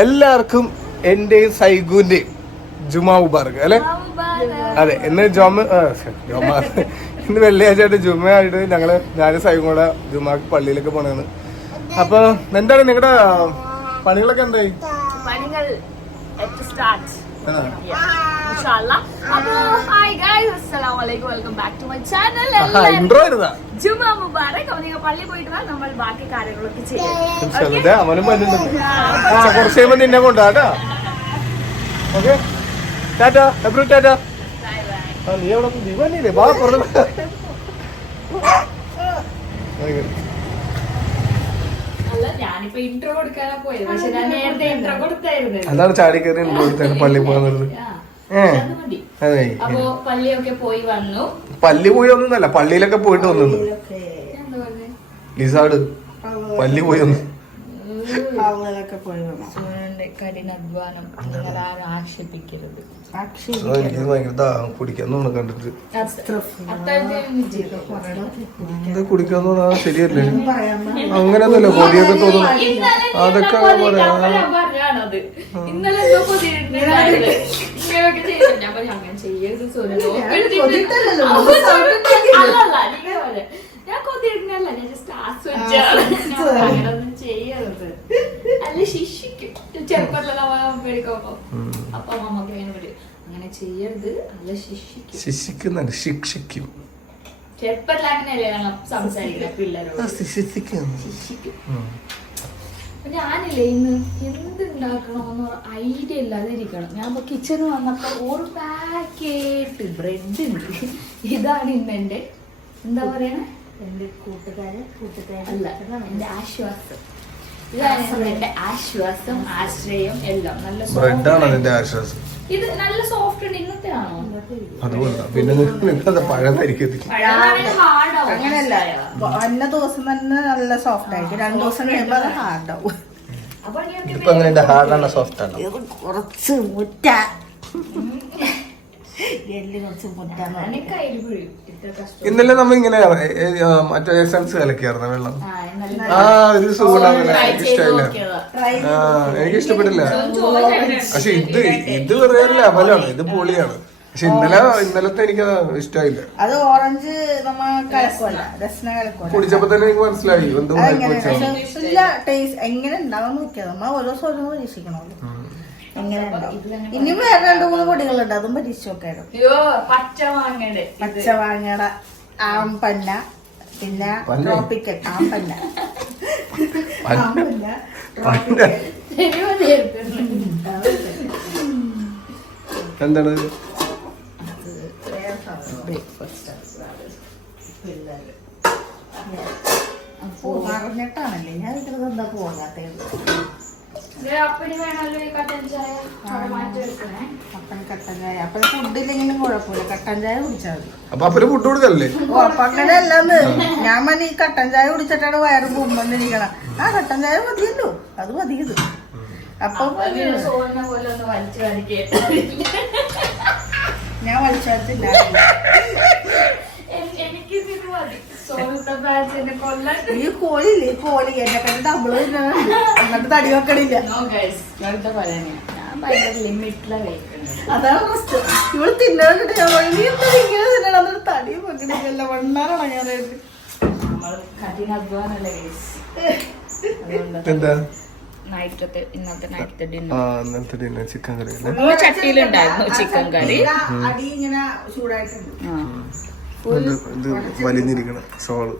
എല്ലാവർക്കും എന്റെയും സൈഗുന്റെയും ജുമാ മുബാറക് അല്ലെ. അതെ, ഇന്ന് ഇന്ന് വെള്ളിയാഴ്ചയായിട്ട് ജുമയായിട്ട് ഞാനും സൈഗും കൂടെ ജുമാക്ക് പള്ളിയിലൊക്കെ പോണേന്ന്. അപ്പൊ എന്താണ് നിങ്ങളുടെ പണികളൊക്കെ എന്തായി? ജുമാ മുബാറക്. പള്ളി പോയിട്ട് നമ്മൾ ബാക്കി കാര്യങ്ങളൊക്കെ ചെയ്യാം. അവനും പറ്റുന്നുണ്ട്. കുറച്ച് കഴിയുമ്പോ നിന്നെ കൊണ്ടാട്ടോ. ഓക്കെ, ടാറ്റാ എബ്രു, ടാറ്റാ. നീ എവിടെ ദീപല്ലേ ബാ പറഞ്ഞു. അതാണ് ചാടി കയറി ഇൻട്രോ കൊടുത്താണ് പള്ളി പോകുന്നത്. അതെ, പള്ളി പോയി ഒന്നല്ല, പള്ളിയിലൊക്കെ പോയിട്ട് വന്നു. ലിസാഡ് പള്ളി പോയി വന്നു. കഠിനാധ്വാനം ആക്ഷേപിക്കരുത്. എനിക്ക് ഭയങ്കര ദാഹം കുടിക്കാൻ തോന്നുന്നു കണ്ടിട്ട്. എന്താ കുടിക്കാൻ തോന്നാ? ശരിയല്ലേ? അങ്ങനെയൊന്നുമില്ല, കൊതിയൊക്കെ തോന്നുന്നു. അതൊക്കെ പറയാ. ഞാൻ കൊതിയിടുന്നല്ല, ഞാൻ ജസ്റ്റ് ആസ്വദിച്ചൊന്നും ചെയ്യരുത്. അല്ല ശിക്ഷിക്കും. ചെറുപ്പത്തിലുള്ള പേടിക്കുമ്പോ അപ്പൊ അമ്മക്ക് അങ്ങനെ ചെയ്യരുത്, അല്ല ശിക്ഷിക്കും. ശിക്ഷിക്കുന്നുണ്ട്, ശിക്ഷിക്കും. ചെറുപ്പത്തിൽ അങ്ങനെയല്ലേ ഞങ്ങൾ സംസാരിക്കുന്ന പിള്ളേരോട്. ശിക്ഷിക്കും. ഞാനില്ലേ ഇന്ന് എന്തുണ്ടാക്കണമെന്ന് ഐഡിയ ഇല്ലാതെ ഇരിക്കണം. ഞാൻ ഇപ്പൊ കിച്ചണിൽ വന്നപ്പോ ഒരു പാക്കറ്റ് ബ്രെഡ് ഉണ്ട്. ഇതാണ് ഇന്ന് എന്റെ എന്താ പറയണേ, എന്റെ കൂട്ടുകാരൻ അല്ല, എന്റെ ആശ്വാസം. ഇതാണ് എന്റെ ആശ്വാസം, ആശ്രയം എല്ലാം. നല്ല ആശ്വാസം. ഇത് നല്ല സോഫ്റ്റ് ഉണ്ട്. ഇന്നത്തെ ആണോ? പിന്നെ അങ്ങനെയല്ല, അന്ന ദിവസം തന്നെ നല്ല സോഫ്റ്റ് ആയിരിക്കും, 2 ദിവസം കഴിയുമ്പോ അത് ഹാർഡാവും. കുറച്ച് മുറ്റ ഇന്നലെ നമ്മ ഇങ്ങനെ മറ്റേ എസൻസ് കലക്കിയായിരുന്നു വെള്ളം. ഒരു സുഖമില്ല, ഇഷ്ടമില്ല. എനിക്ക് ഇഷ്ടപ്പെട്ടില്ല. പക്ഷെ ഇത് വേറെ ലെവലാണ്, ഇത് പൊളിയാണ്. പക്ഷെ ഇന്നലത്തെ എനിക്കത് ഇഷ്ടമായില്ല. അത് ഓറഞ്ച് കുടിച്ചപ്പോ തന്നെ എനിക്ക് മനസ്സിലായി എന്ത് ടേസ്റ്റ് എങ്ങനെ ഉണ്ടാവാൻ നോക്കിയാൽ നമ്മ ഓരോ സ്വരം പരീക്ഷിക്കണമല്ലോ. ഇനി വേറെ 2-3 പൊടികളുണ്ട്, അതും പരീക്ഷിച്ചു നോക്കായിരുന്നു. പച്ചമാങ്ങയുടെ ആമ്പന്ന, പിന്നെ ട്രോപ്പിക്കൽ ആമ്പന്ന. എന്താണ് പറഞ്ഞിട്ടാണല്ലേ ഞാൻ ഇത് എന്താ പോകാത്തത്. കട്ടൻ ചായ. അപ്പൊ ഫുഡില്ലെങ്കിലും കുഴപ്പമില്ല, കട്ടൻ ചായ കുടിച്ചാൽ മതി. അപ്പൊ ഫുഡ് കൊടുക്കല്ലേ? ഓ അപ്പൊ അങ്ങനെയല്ലെന്ന് ഞാൻ ഈ കട്ടൻ ചായ കുടിച്ചിട്ടാണ് വയറ് പോകുമ്പോന്നിരിക്കണം. കട്ടൻ ചായ മതിയല്ലോ, അത് മതിയത്. അപ്പൊ ഞാൻ വലിച്ചില്ല. ഈ കോഴിയില്ലേ, കോഴി എന്നെ കണ്ട് ഡബിള് എന്നിട്ട് തടി വെക്കണില്ല. അതാണ് പ്രശ്നം. ഇവള് തിന്നാണ്ടിട്ട് ഞാൻ നീ എന്താ ഇങ്ങനെ തിന്നണം, തടി വെക്കണില്ല. വണ്ണാറാണ് ഞാൻ എന്താ ചിക്കൻ കറി ചട്ടിയിലുണ്ടായിരുന്നു. ചിക്കൻ കറി അടി ഇങ്ങനെ ചൂടായിട്ടുണ്ട്. വലിഞ്ഞിരിക്കണം ഷോള്,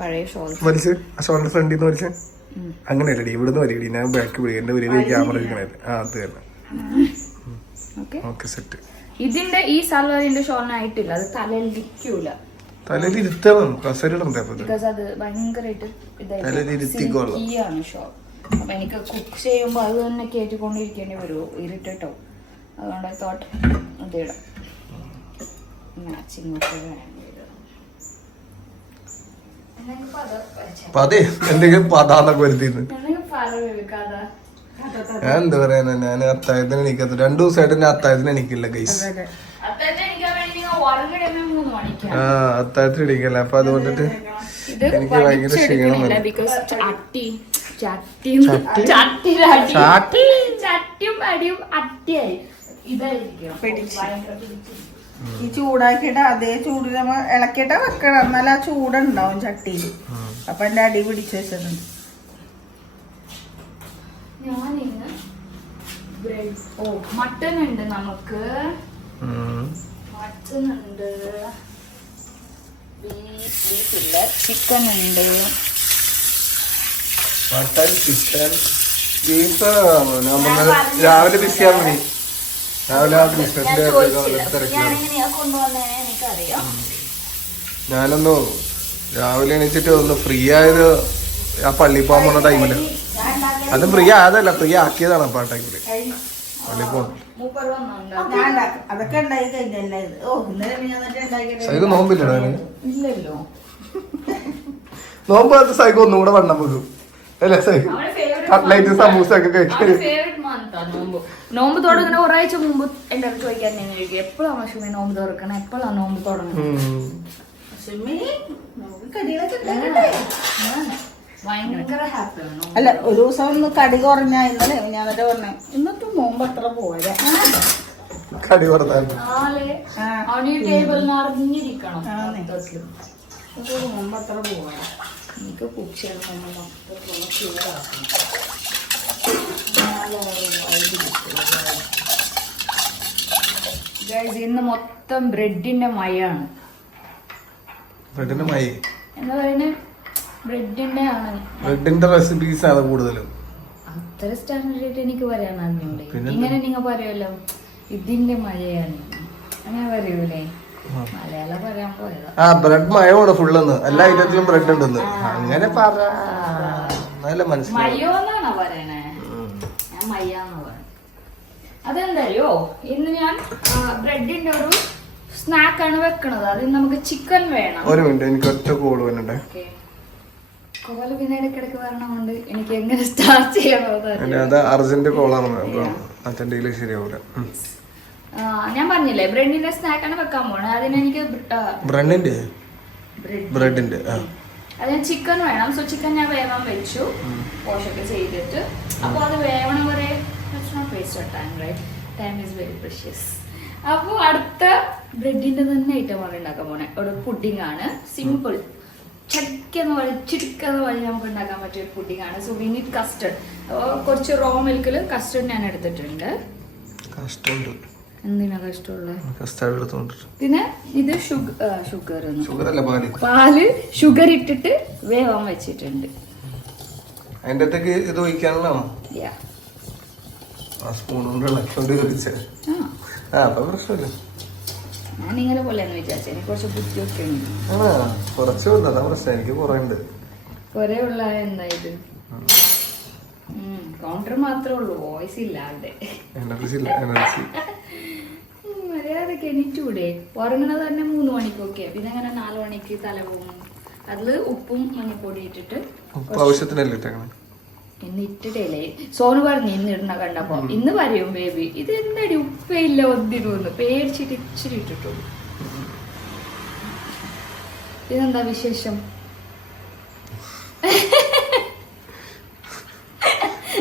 പഴയ ഷോൾ വലിച്ച് ആ ഷോളിന്റെ ഫ്രണ്ടിൽ നിന്ന് വലിച്ച്. അങ്ങനെയല്ലടി, ഇവിടുന്ന് വലിയടി, ഞാൻ ബാക്ക് പിടി, എന്റെ വലിയ ക്യാമറ ഇരിക്കണേ. അത് തന്നെ. Okay, set. ഇതിന്റെ ഈ സൽവാറിന്റെ ഷോളിനായിട്ടില്ല, അത് തലയിലിരിക്കൂല. തലയിൽ ഇരുത്തണം, കസരിടണം. ബിക്കോസ് അത് ഭയങ്കരമായിട്ട് ഇതാണ് ഷോൾ. അപ്പൊ എനിക്ക് കുക്ക് ചെയ്യുമ്പോ അത് തന്നെ കയറ്റിക്കൊണ്ടിരിക്കേണ്ടി വരുമോ, ഇരുട്ടോ. അതുകൊണ്ട് തോട്ട് അതിടാം. എന്തെങ്കിലും പതാന്നൊക്കെ വരുത്തിന്ന് ഞാൻ എന്താ പറയാ. ഞാൻ അത്താഴത്തിന് എണീക്കത്ത് 2 ദിവസമായിട്ട് ഞാൻ അത്താഴത്തിന് എണീക്കില്ല ഗൈസ്. അത്താഴത്തിന് എണീക്കല്ല. അപ്പൊ അതുകൊണ്ടിട്ട് എനിക്ക് ഭയങ്കര ക്ഷീണം. ചട്ടിയും അടിയും അട്ടിയായി ഇതായിരിക്കും. ഈ ചൂടാക്കിയിട്ട് അതേ ചൂടിൽ നമ്മ ഇളക്കിയിട്ട് വെക്കണം, എന്നാൽ ആ ചൂടുണ്ടാവും ചട്ടിയിൽ. അപ്പൊ എന്റെ അടി പിടിച്ചു വെച്ചിട്ടുണ്ട്. ഞാനിന്ന് മട്ടൺ ഉണ്ട്, നമുക്ക് മട്ടൺ ഉണ്ട്, ബീഫില്ല, ചിക്കൻ ഉണ്ട്. മട്ടൻ, ചിക്കൻ, ബീഫ് രാവിലെ ബിസിയാ മതി. രാവിലെ ബിസിനസിന്റെ ഞാനൊന്നു രാവിലെ എണീച്ചിട്ട് ഒന്ന് ഫ്രീ ആയത് ആ പള്ളി പോകാൻ പോണ ടൈമില്. അത് ഫ്രീ ആയതല്ല, ഫ്രീ ആക്കിയതാണ് അപ്പൊ ആ ടൈമില് പള്ളി പോകണം. അതൊക്കെ ഉണ്ടായി കഴിഞ്ഞല്ലേ. സൈക്ക് നോമ്പില്ലടാ? ഇല്ലല്ലോ. നോമ്പ് കാലത്ത് സൈക്ക് ഒന്നും കൂടെ വണ്ണം പോലും അല്ലേ? സൈക്ക് കട്ട്ലൈറ്റ് സമൂസ ഒക്കെ കഴിക്കും. നോമ്പ് തുടങ്ങുന്ന ഒരാഴ്ച മുമ്പ് എന്റെ അടുത്ത് ചോദിക്കാൻ ഞാൻ ചോദിക്കും, എപ്പോഴാണ് അശ്വമി നോമ്പ് തുറക്കണം, എപ്പോഴാണ് നോമ്പ് തുടങ്ങുന്നത്? ഭയങ്കര ഹാപ്പിയാണ്. അല്ല, ഒരു ദിവസം ഒന്ന് കടി കുറഞ്ഞ ഇന്നലെ ഞാൻ എന്നിട്ട് പറഞ്ഞ ഇന്നത്തെ നോമ്പ് അത്ര പോരാ. കടി കുറഞ്ഞാൽ ടേബിൾ നിറഞ്ഞിരിക്കണം. നോമ്പ് അത്ര പോരാ. എനിക്ക് കുക്ഷിയാണ് ഇന്ന് മൊത്തം ബ്രെഡിന്റെ മയാണ്. ബ്രെഡിന്റെ മയ എന്താ പറയുന്നത്? ബ്രെഡിന്റെ ആണ്. ബ്രെഡിന്റെ റെസിപ്പീസ് ആണ് കൂടുതലും. അത്ര സ്റ്റാൻഡേർഡ് എനിക്ക് പറയാൻ അറിഞ്ഞൂടെ? ഇങ്ങനെ നിങ്ങൾ പറയുമല്ലോ, ഇതിന്റെ മഴയാണ് അങ്ങനെ പറയൂലേ? മലയാളം പറയാൻ പോയതാ. ആ ബ്രെഡ് മയോടെ ഫുള്ളെന്ന് എല്ലാ ഐറ്റത്തിലും ബ്രെഡ് ഉണ്ടെന്ന് അങ്ങനെ മനസ്സിലായി. മയോന്നാണോ പറയണേ? ഞാൻ മയ്യാന്ന് പറയണേ. അതെന്തറിയോ, ഇന്ന് ഞാൻ ബ്രെഡിന്റെ ഒരു സ്നാക്കാണ് വെക്കണത്. അതിന് നമുക്ക് ചിക്കൻ വേണം. ഒരു മിനിറ്റ്, എനിക്ക് ഒറ്റ കോള് വേണ്ടേ? കോള് പിന്നെ ഇടയ്ക്കിടയ്ക്ക് വരണമുണ്ട്. എനിക്ക് എങ്ങനെ സ്റ്റാർട്ട് ചെയ്യണോ? അത് അർജന്റ് കോളാണ്, അറ്റൻഡ് ചെയ്യില്ല, ശരിയാവൂല. ഞാൻ പറഞ്ഞില്ലേ ബ്രെഡിന്റെ സ്നാക്കാണ് വെക്കാൻ പോണേ. അതിന് എനിക്ക് ബ്രെഡിന്റെ അതിന് ചിക്കൻ വേണം. സോ ചിക്കൻ ഞാൻ വേവാൻ വെച്ചു, വാഷൊക്കെ ചെയ്തിട്ട്. അപ്പൊ അത് വേവണം വരെ ടൈം ഈസ് വെരി പ്രഷ്യസ്. അപ്പൊ അടുത്ത ബ്രെഡിന്റെ തന്നെ ഐറ്റമാണ് ഉണ്ടാക്കാൻ പോണേ. ഒരു പുഡിംഗ് ആണ്, സിമ്പിൾ, ചുരുക്കെന്ന് പറഞ്ഞ് നമുക്ക് ഉണ്ടാക്കാൻ പറ്റിയ ഒരു പുഡിംഗ് ആണ്. So we need custard. കുറച്ച് റോ മിൽക്കിൽ കസ്റ്റർഡ് ഞാൻ എടുത്തിട്ടുണ്ട്. എന്തിനാ കഷ്ടമുള്ളത്? പിന്നെ ഇത് പാല് ഷുഗർ ഇട്ടിട്ട് വേവാൻ വെച്ചിട്ടുണ്ട്. അതിന്റെ ഇത് ഒഴിക്കാനുള്ളതാണോ? ഞാൻ നിങ്ങളെ പോലെയാന്ന് വിചാരിച്ചു. എനിക്ക് കുറച്ച് ബുദ്ധിയൊക്കെ ഉണ്ട്. കൊറേ ഉള്ള എന്താ ഇത്? കൗണ്ടർ മാത്രമേ ഉള്ളൂ, വോയിസ് ഇല്ലാതെ. മര്യാദക്ക് എണീറ്റൂടെ? ഉറങ്ങണത് തന്നെ 3 മണിക്കൊക്കെ, പിന്നെ അങ്ങനെ 4 മണിക്ക് തല പോകും. അതില് ഉപ്പും മഞ്ഞപ്പൊടി ഇട്ടിട്ട് ഇന്ന് ഇട്ടിട്ടേ. സോനു പറഞ്ഞു ഇന്ന് ഇടുന്ന കണ്ടപ്പോ, ഇന്ന് പറയും ബേബി ഇത് എന്താടി ഉപ്പയില്ല ഒന്നിരുന്ന് പേടിച്ചിട്ട് ഇച്ചിരി ഇട്ടിട്ടുള്ളൂ. ഇതെന്താ വിശേഷം?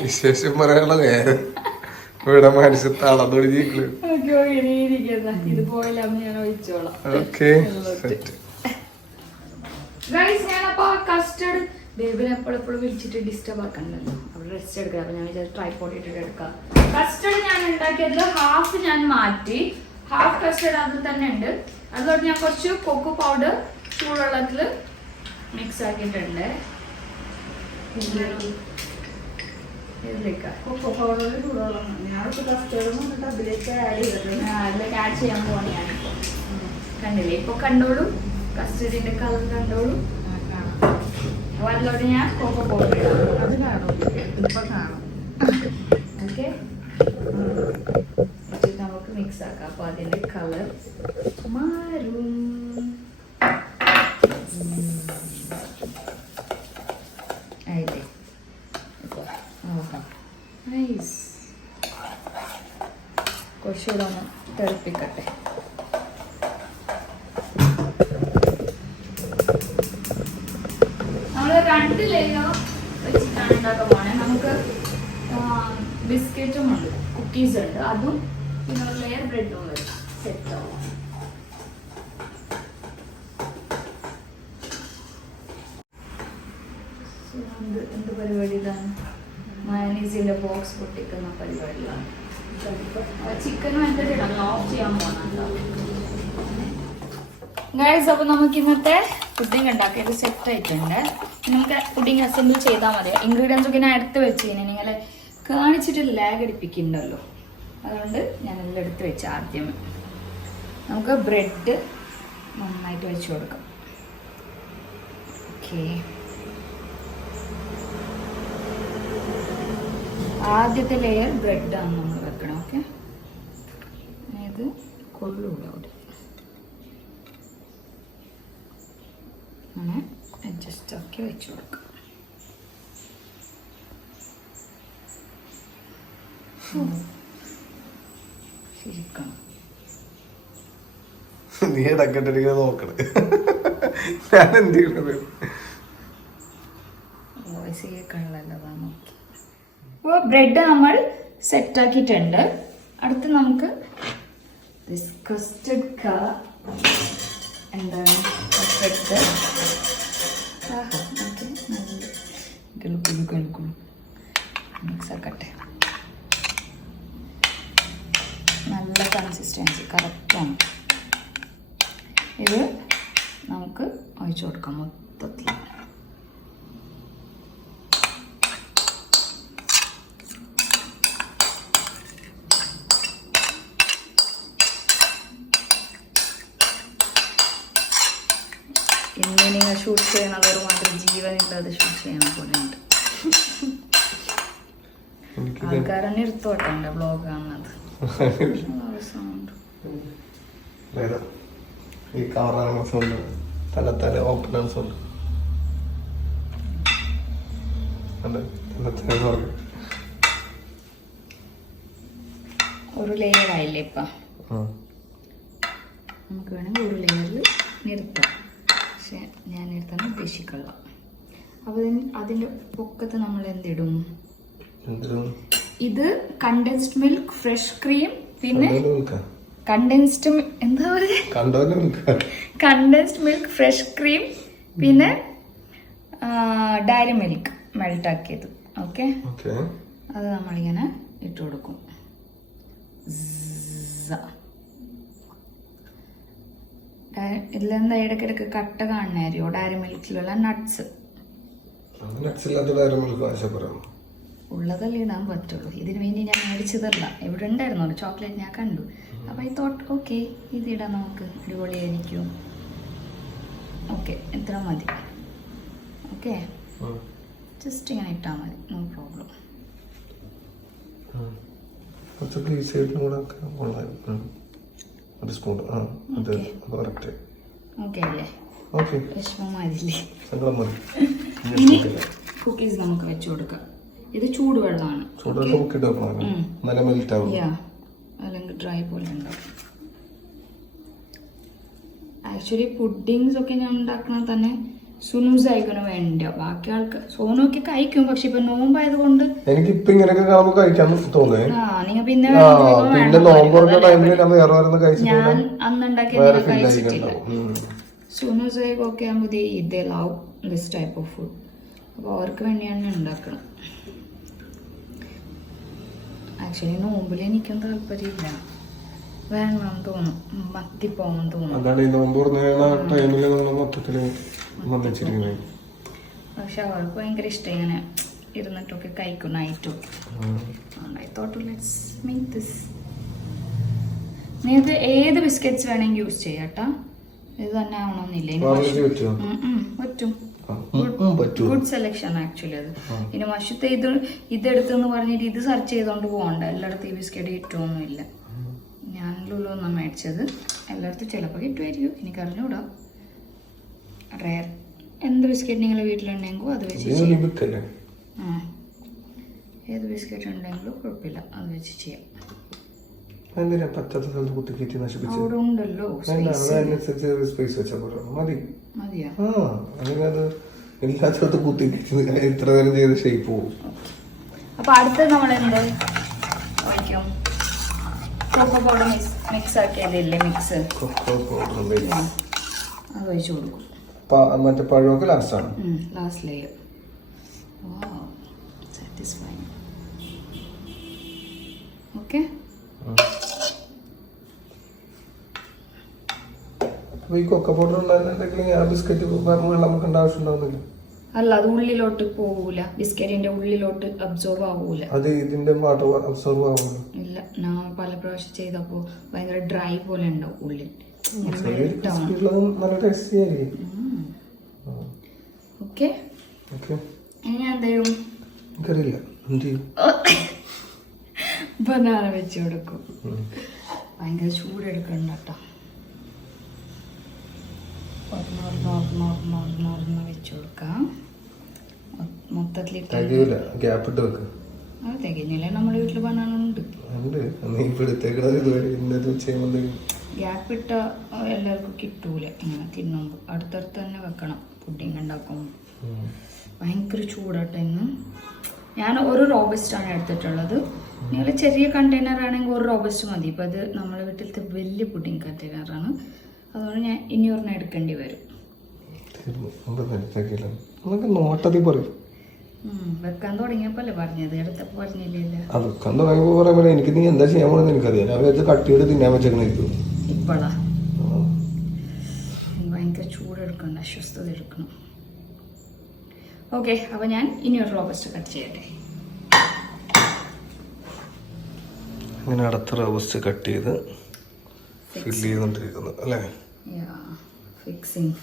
വിശേഷം പറയാനുള്ള ഇവിടെ മനുഷ്യത്താളൊഴിക്കുന്നു. ഇത് പോയാലും ഞാൻ ഒഴിച്ചോളാം. ഞാനപ്പോ കസ്റ്റർഡ് ബേബിനെ എപ്പോഴെപ്പോഴും വിളിച്ചിട്ട് ഡിസ്റ്റർബ് ആക്കണ്ടല്ലോ, അവിടെ റെസ്റ്റ് എടുക്കുക. അപ്പൊ ഞാൻ വിചാരിച്ചു ട്രൈപോഡ് ഇട്ടിട്ട് എടുക്കാം. കസ്റ്റർഡ് ഞാൻ ഉണ്ടാക്കിയതിൽ ഹാഫ് ഞാൻ മാറ്റി, ഹാഫ് കസ്റ്റർഡ് അതിൽ തന്നെ ഉണ്ട്. അതുകൊണ്ട് ഞാൻ കുറച്ച് കൊക്കോ പൗഡർ ചൂടുവെള്ളത്തിൽ മിക്സ് ആക്കിയിട്ടുണ്ട്. ഇതിലേക്ക് കൊക്കോ പൗഡർ ചൂടുവെള്ളം അതിലേക്ക് ആഡ് ചെയ്യാൻ പോവാണ് ഞാനിപ്പോ. കണ്ടില്ലേ? ഇപ്പൊ കണ്ടോളൂ, കസ്റ്റർഡിന്റെ കളർ കണ്ടോളൂ. അതിലോട്ട് ഞാൻ കൊക്കോ പൗഡർ ഇടാം. അത് കാണും, ഇപ്പൊ കാണും. ഓക്കെ, നമുക്ക് മിക്സ് ആക്കാം. അപ്പൊ അതിന്റെ കളർ മാറും. കുറച്ചുകൂടെ ഒന്ന് തിളപ്പിക്കട്ടെ. നമ്മള് 2 ലെയർ വെച്ചിട്ടാണ് ആണ് ഉണ്ടാക്കാൻ പോണേ. നമുക്ക് ബിസ്ക്കറ്റും ഉണ്ട്, കുക്കീസ് ഉണ്ട്, അതും പിന്നെ ഒരു ലെയർ ബ്രെഡും വരും. സെറ്റ് ആവും. എന്ത് പരിപാടിയിലാണ്? മയണീസിന്റെ ബോക്സ് പൊട്ടിക്കുന്ന പരിപാടിയാണ്. ചിക്കനും എൻ്റെ ഇടണം ഓഫ് ചെയ്യാൻ പോകണം. ഗൈസ്, അപ്പോൾ നമുക്ക് ഇന്നത്തെ പുഡിങ് ഉണ്ടാക്കിയത് സെറ്റ് ആയിട്ടുണ്ട്. നമുക്ക് പുഡിങ് അസംബിൾ ചെയ്താൽ മതി. ഇൻഗ്രീഡിയൻസ് ഒക്കെ ഞാൻ എടുത്ത് വെച്ച് കഴിഞ്ഞാൽ നിങ്ങൾ കാണിച്ചിട്ട് ലാഗ് അടിപ്പിക്കുന്നുണ്ടല്ലോ, അതുകൊണ്ട് ഞാനെല്ലാം എടുത്ത് വെച്ച് ആദ്യം നമുക്ക് ബ്രെഡ് നന്നായിട്ട് വെച്ച് കൊടുക്കാം. ഓക്കെ, ആദ്യത്തെ ലെയർ ബ്രെഡാണ് നമ്മൾ വെക്കണം. ഓക്കെ, ഇത് കൊള്ളൂല അവിടെ, അങ്ങനെ അഡ്ജസ്റ്റ് ആക്കി വെച്ച് കൊടുക്കാം. ശരിക്കണം നീ ഇടക്കിട്ടിരിക്കുന്നത് നോക്കണേ. ഞാൻ എന്ത് ചെയ്യണത്? വോയിസ് കേൾക്കാനുള്ളതാ നോക്കി. അപ്പോൾ ബ്രെഡ് നമ്മൾ സെറ്റാക്കിയിട്ടുണ്ട്. അടുത്ത് നമുക്ക് കസ്റ്റഡ് എന്താണ് ബ്രെഡ്. ആഹാ, ഓക്കെ, നല്ല ഗൾക്കുള്ളൂ മിക്സ് ആക്കട്ടെ. നല്ല കൺസിസ്റ്റൻസി കറക്റ്റാണ്. ഇത് നമുക്ക് ഒഴിച്ചു കൊടുക്കാം മൊത്തത്തിൽ. ഇന്ന് നിങ്ങൾ ഷൂട്ട് ചെയ്യണത് ഒരു മാത്രം ജീവനില്ലാതെ ഷൂട്ട് ചെയ്യണ പോലെ ഉണ്ട്. ആൾക്കാരെന്നെ എടുത്തോട്ടെ എൻ്റെ ബ്ലോഗ് കാണുന്നത്. സൗണ്ട് ഈ കവറാണ് സൗണ്ട്, തല ഓപ്പൺ സൗണ്ട്. ഒരു ലെയർ ആയില്ലേ ഇപ്പം? നമുക്ക് വേണമെങ്കിൽ ഒരു ലെയറിൽ നിർത്താം, പക്ഷെ ഞാൻ നിർത്താൻ ഉദ്ദേശിക്കുള്ള. അപ്പോൾ അതിൻ്റെ പൊക്കത്ത് നമ്മൾ എന്തിടും? ഇത് കണ്ടൻസ്ഡ് മിൽക്ക്, ഫ്രഷ് ക്രീം, പിന്നെ കണ്ടൻസ്ഡ് എന്താ പറയുക, കണ്ടൻസ്ഡ് മിൽക്ക്, ഫ്രഷ് ക്രീം, പിന്നെ ഡയറി മിൽക്ക് മെൽട്ടാക്കിയത്. ഓക്കെ, അത് നമ്മളിങ്ങനെ ഇട്ട് കൊടുക്കും. ഇതിലെന്താ ഇടയ്ക്കിടയ്ക്ക് കട്ട കാണണായിരിക്കോ ഡയറി മിൽക്കിലുള്ള നട്ട്സ്. ഉള്ളതല്ലേ ഇടാൻ പറ്റുള്ളൂ. ഇതിന് വേണ്ടി ഞാൻ മേടിച്ചതല്ല, എവിടെ ഉണ്ടായിരുന്നല്ലോ ചോക്ലേറ്റ് ഞാൻ കണ്ടു. അപ്പോൾ ഐ തോട്ട് ഓക്കെ ഇതിടാം, നമുക്ക് അടിപൊളിയായിരിക്കും. ഓക്കെ, ഇത്ര മതി. ഓക്കെ, ജസ്റ്റ് ഇങ്ങനെ ഇട്ടാൽ മതി, നോ പ്രോബ്ലം. ഓക്കെ അല്ലേ? വിഷമം മതില്ലേ? ഇനി കുക്കീസ് നമുക്ക് വെച്ചു കൊടുക്കാം. ഇത് ചൂടുവെള്ളമാണ്, അല്ലെങ്കിൽ ഡ്രൈ പോലെ ഉണ്ടാവും. ആക്ച്വലി പുഡിങ്സ് ഒക്കെ ഞാൻ ഉണ്ടാക്കുന്നത് തന്നെ സുനൂസ് ആയിക്കണം വേണ്ട. ബാക്കി ആൾക്ക് സോനൊക്കെ കഴിക്കും, പക്ഷെ ഇപ്പൊ നോമ്പായത് കൊണ്ട് എനിക്കിപ്പോ ഇങ്ങനെയൊക്കെ കാണുമ്പോ കഴിക്കാൻ തോന്നുന്നേ. നിങ്ങൾ പിന്നെ ഞാൻ അന്നുണ്ടാക്കിയത് കഴിച്ചിട്ടില്ല. സുനൂസ് ഒക്കെ ആകുമ്പോൾ ഇത് love this type of food. അപ്പോൾ അവർക്ക് വേണ്ടിയാണ് ഉണ്ടാക്കണം. ആക്ച്വലി നോമ്പിൽ എനിക്കും താല്പര്യമില്ല, വേണം തോന്നും, മത്തിപ്പോകും തോന്നും. പക്ഷെ അവർക്ക് ഭയങ്കര ഇഷ്ടം ഇങ്ങനെ ഇരുന്നിട്ടൊക്കെ കഴിക്കും നൈറ്റൊക്കെ. നിങ്ങൾക്ക് ഏത് ബിസ്ക്കറ്റ്സ് വേണമെങ്കിൽ യൂസ് ചെയ്യാട്ടാ, ഇത് തന്നെ ആവണമെന്നില്ല. പറ്റും, ഗുഡ് സെലക്ഷൻ ആക്ച്വലി. അത് ഇനി മഷത്തെ ഇതെടുത്തെന്ന് പറഞ്ഞിട്ട് ഇത് സെർച്ച് ചെയ്തോണ്ട് പോകണ്ട. എല്ലായിടത്തും ഈ ബിസ്ക്കറ്റ് കിട്ടുമൊന്നുമില്ല. ഞാൻ ലുലൊന്നാ മേടിച്ചത്, എല്ലായിടത്തും ചിലപ്പോൾ കിട്ടുമായിരിക്കും, എനിക്കറിഞ്ഞൂടാ. റയർ എന്ത് ബിസ്ക്കറ്റ് നിങ്ങളുടെ വീട്ടിലുണ്ടെങ്കിൽ അത് വെച്ച് ചെയ്യാം. ഏത് ബിസ്ക്കറ്റ് ഉണ്ടെങ്കിലും കുഴപ്പമില്ല, അത് വെച്ച് ചെയ്യാം. അവിടെ ഉണ്ടല്ലോ മതിയോ? ഇല്ലാത്തടത്ത് കുത്തി ഇത്ര നേരം ചെയ്ത് ഷേപ്പ് പോകും. അപ്പൊ അടുത്ത് നമ്മൾ എന്ത് ഒഴിക്കും? കൊക്കോ പൗഡർ മിക്സ് ആക്കിയതില്ലേ, മിക്സ് കൊക്കോ പൗഡർ അത് ഒഴിച്ചു കൊടുക്കും. മറ്റേ പഴമൊക്കെ ലാസ്റ്റാണ്. Last layer. സാറ്റിസ്ഫൈങ്. ഓക്കെ. അപ്പൊ ഈ കൊക്കോ പൗഡർ ഉണ്ടായിരുന്നുണ്ടെങ്കിൽ ആ ബിസ്ക്കറ്റ് വെള്ളം വെക്കേണ്ട ആവശ്യം ഉണ്ടാവുന്നില്ല. അല്ല, അത് ഉള്ളിലോട്ട് പോകൂല, ബിസ്ക്കറ്റിന്റെ ഉള്ളിലോട്ട് അബ്സോർബ് ആവൂല. അത് ഇതിന്റെ വാട്ടർ അബ്സോർബ് ആവൂല. ഇല്ല, ഞാൻ പല പ്രാവശ്യം ചെയ്തപ്പോ ഭയങ്കര ഡ്രൈ പോലെ ഉണ്ടാവും ഉള്ളിൽ. നല്ല ടേസ്റ്റി ആയിരിക്കും. ഓക്കെ. ഇനി എന്ത് ചെയ്യും? എനിക്കറിയില്ല. എന്ത് ചെയ്യും? ബനാന വെച്ച് കൊടുക്കും. ഭയങ്കര ചൂടെടുക്കണ്ട കേട്ടോ. വെച്ച് കൊടുക്കാം. മൊത്തത്തിൽ ഗ്യാപ്പ് ഇട്ട് വെക്ക്. അത് തികഞ്ഞില്ലേ, നമ്മുടെ വീട്ടില് ബനാന ഉണ്ട്. ഗ്യാപ്പ് ഇട്ട എല്ലാവർക്കും കിട്ടൂല. ഇങ്ങനെ തിന്നുമ്പോ അടുത്തടുത്ത് തന്നെ വെക്കണം. പുഡിങ് ഉണ്ടാക്കുമ്പോൾ ഭയങ്കര ചൂടാട്ടോ ഇന്ന്. ഞാൻ ഒരു റോബസ്റ്റാണ് എടുത്തിട്ടുള്ളത്. നിങ്ങൾ ചെറിയ കണ്ടെയ്നർ ആണെങ്കിൽ ഒരു റോബസ്റ്റ് മതി. ഇപ്പം അത് നമ്മുടെ വീട്ടിലത്തെ വലിയ പുഡിങ് കണ്ടെയ്നറാണ്. അതുകൊണ്ട് ഞാൻ ഇനി ഒരെണ്ണം എടുക്കേണ്ടി വരും. വെക്കാൻ തുടങ്ങിയപ്പോലെ പറഞ്ഞത്, എടുത്തപ്പോ പറഞ്ഞില്ലേ? വെക്കാൻ തുടങ്ങിയപ്പോ പറയാൻ എനിക്ക് നീ എന്താ ചെയ്യാൻ പോണെന്ന് എനിക്കറിയാം. ഞാൻ കട്ട് ചെയ്ത് തിന്നാൻ വെച്ചേക്കണായിരിക്കും. ഇപ്പോഴാ ഭയങ്കര ചൂടെടുക്കണം, അസ്വസ്ഥത എടുക്കണം. ഓക്കെ, അപ്പൊ ഞാൻ ഇനി ഒരു റോബസ്റ്റ് കട്ട് ചെയ്യട്ടെ. അങ്ങനെ അടുത്ത റോബസ്റ്റ് കട്ട് ചെയ്ത് ഫിൽ ചെയ്തോണ്ടിരിക്കുന്നു അല്ലേ? ഫിക്സിങ്.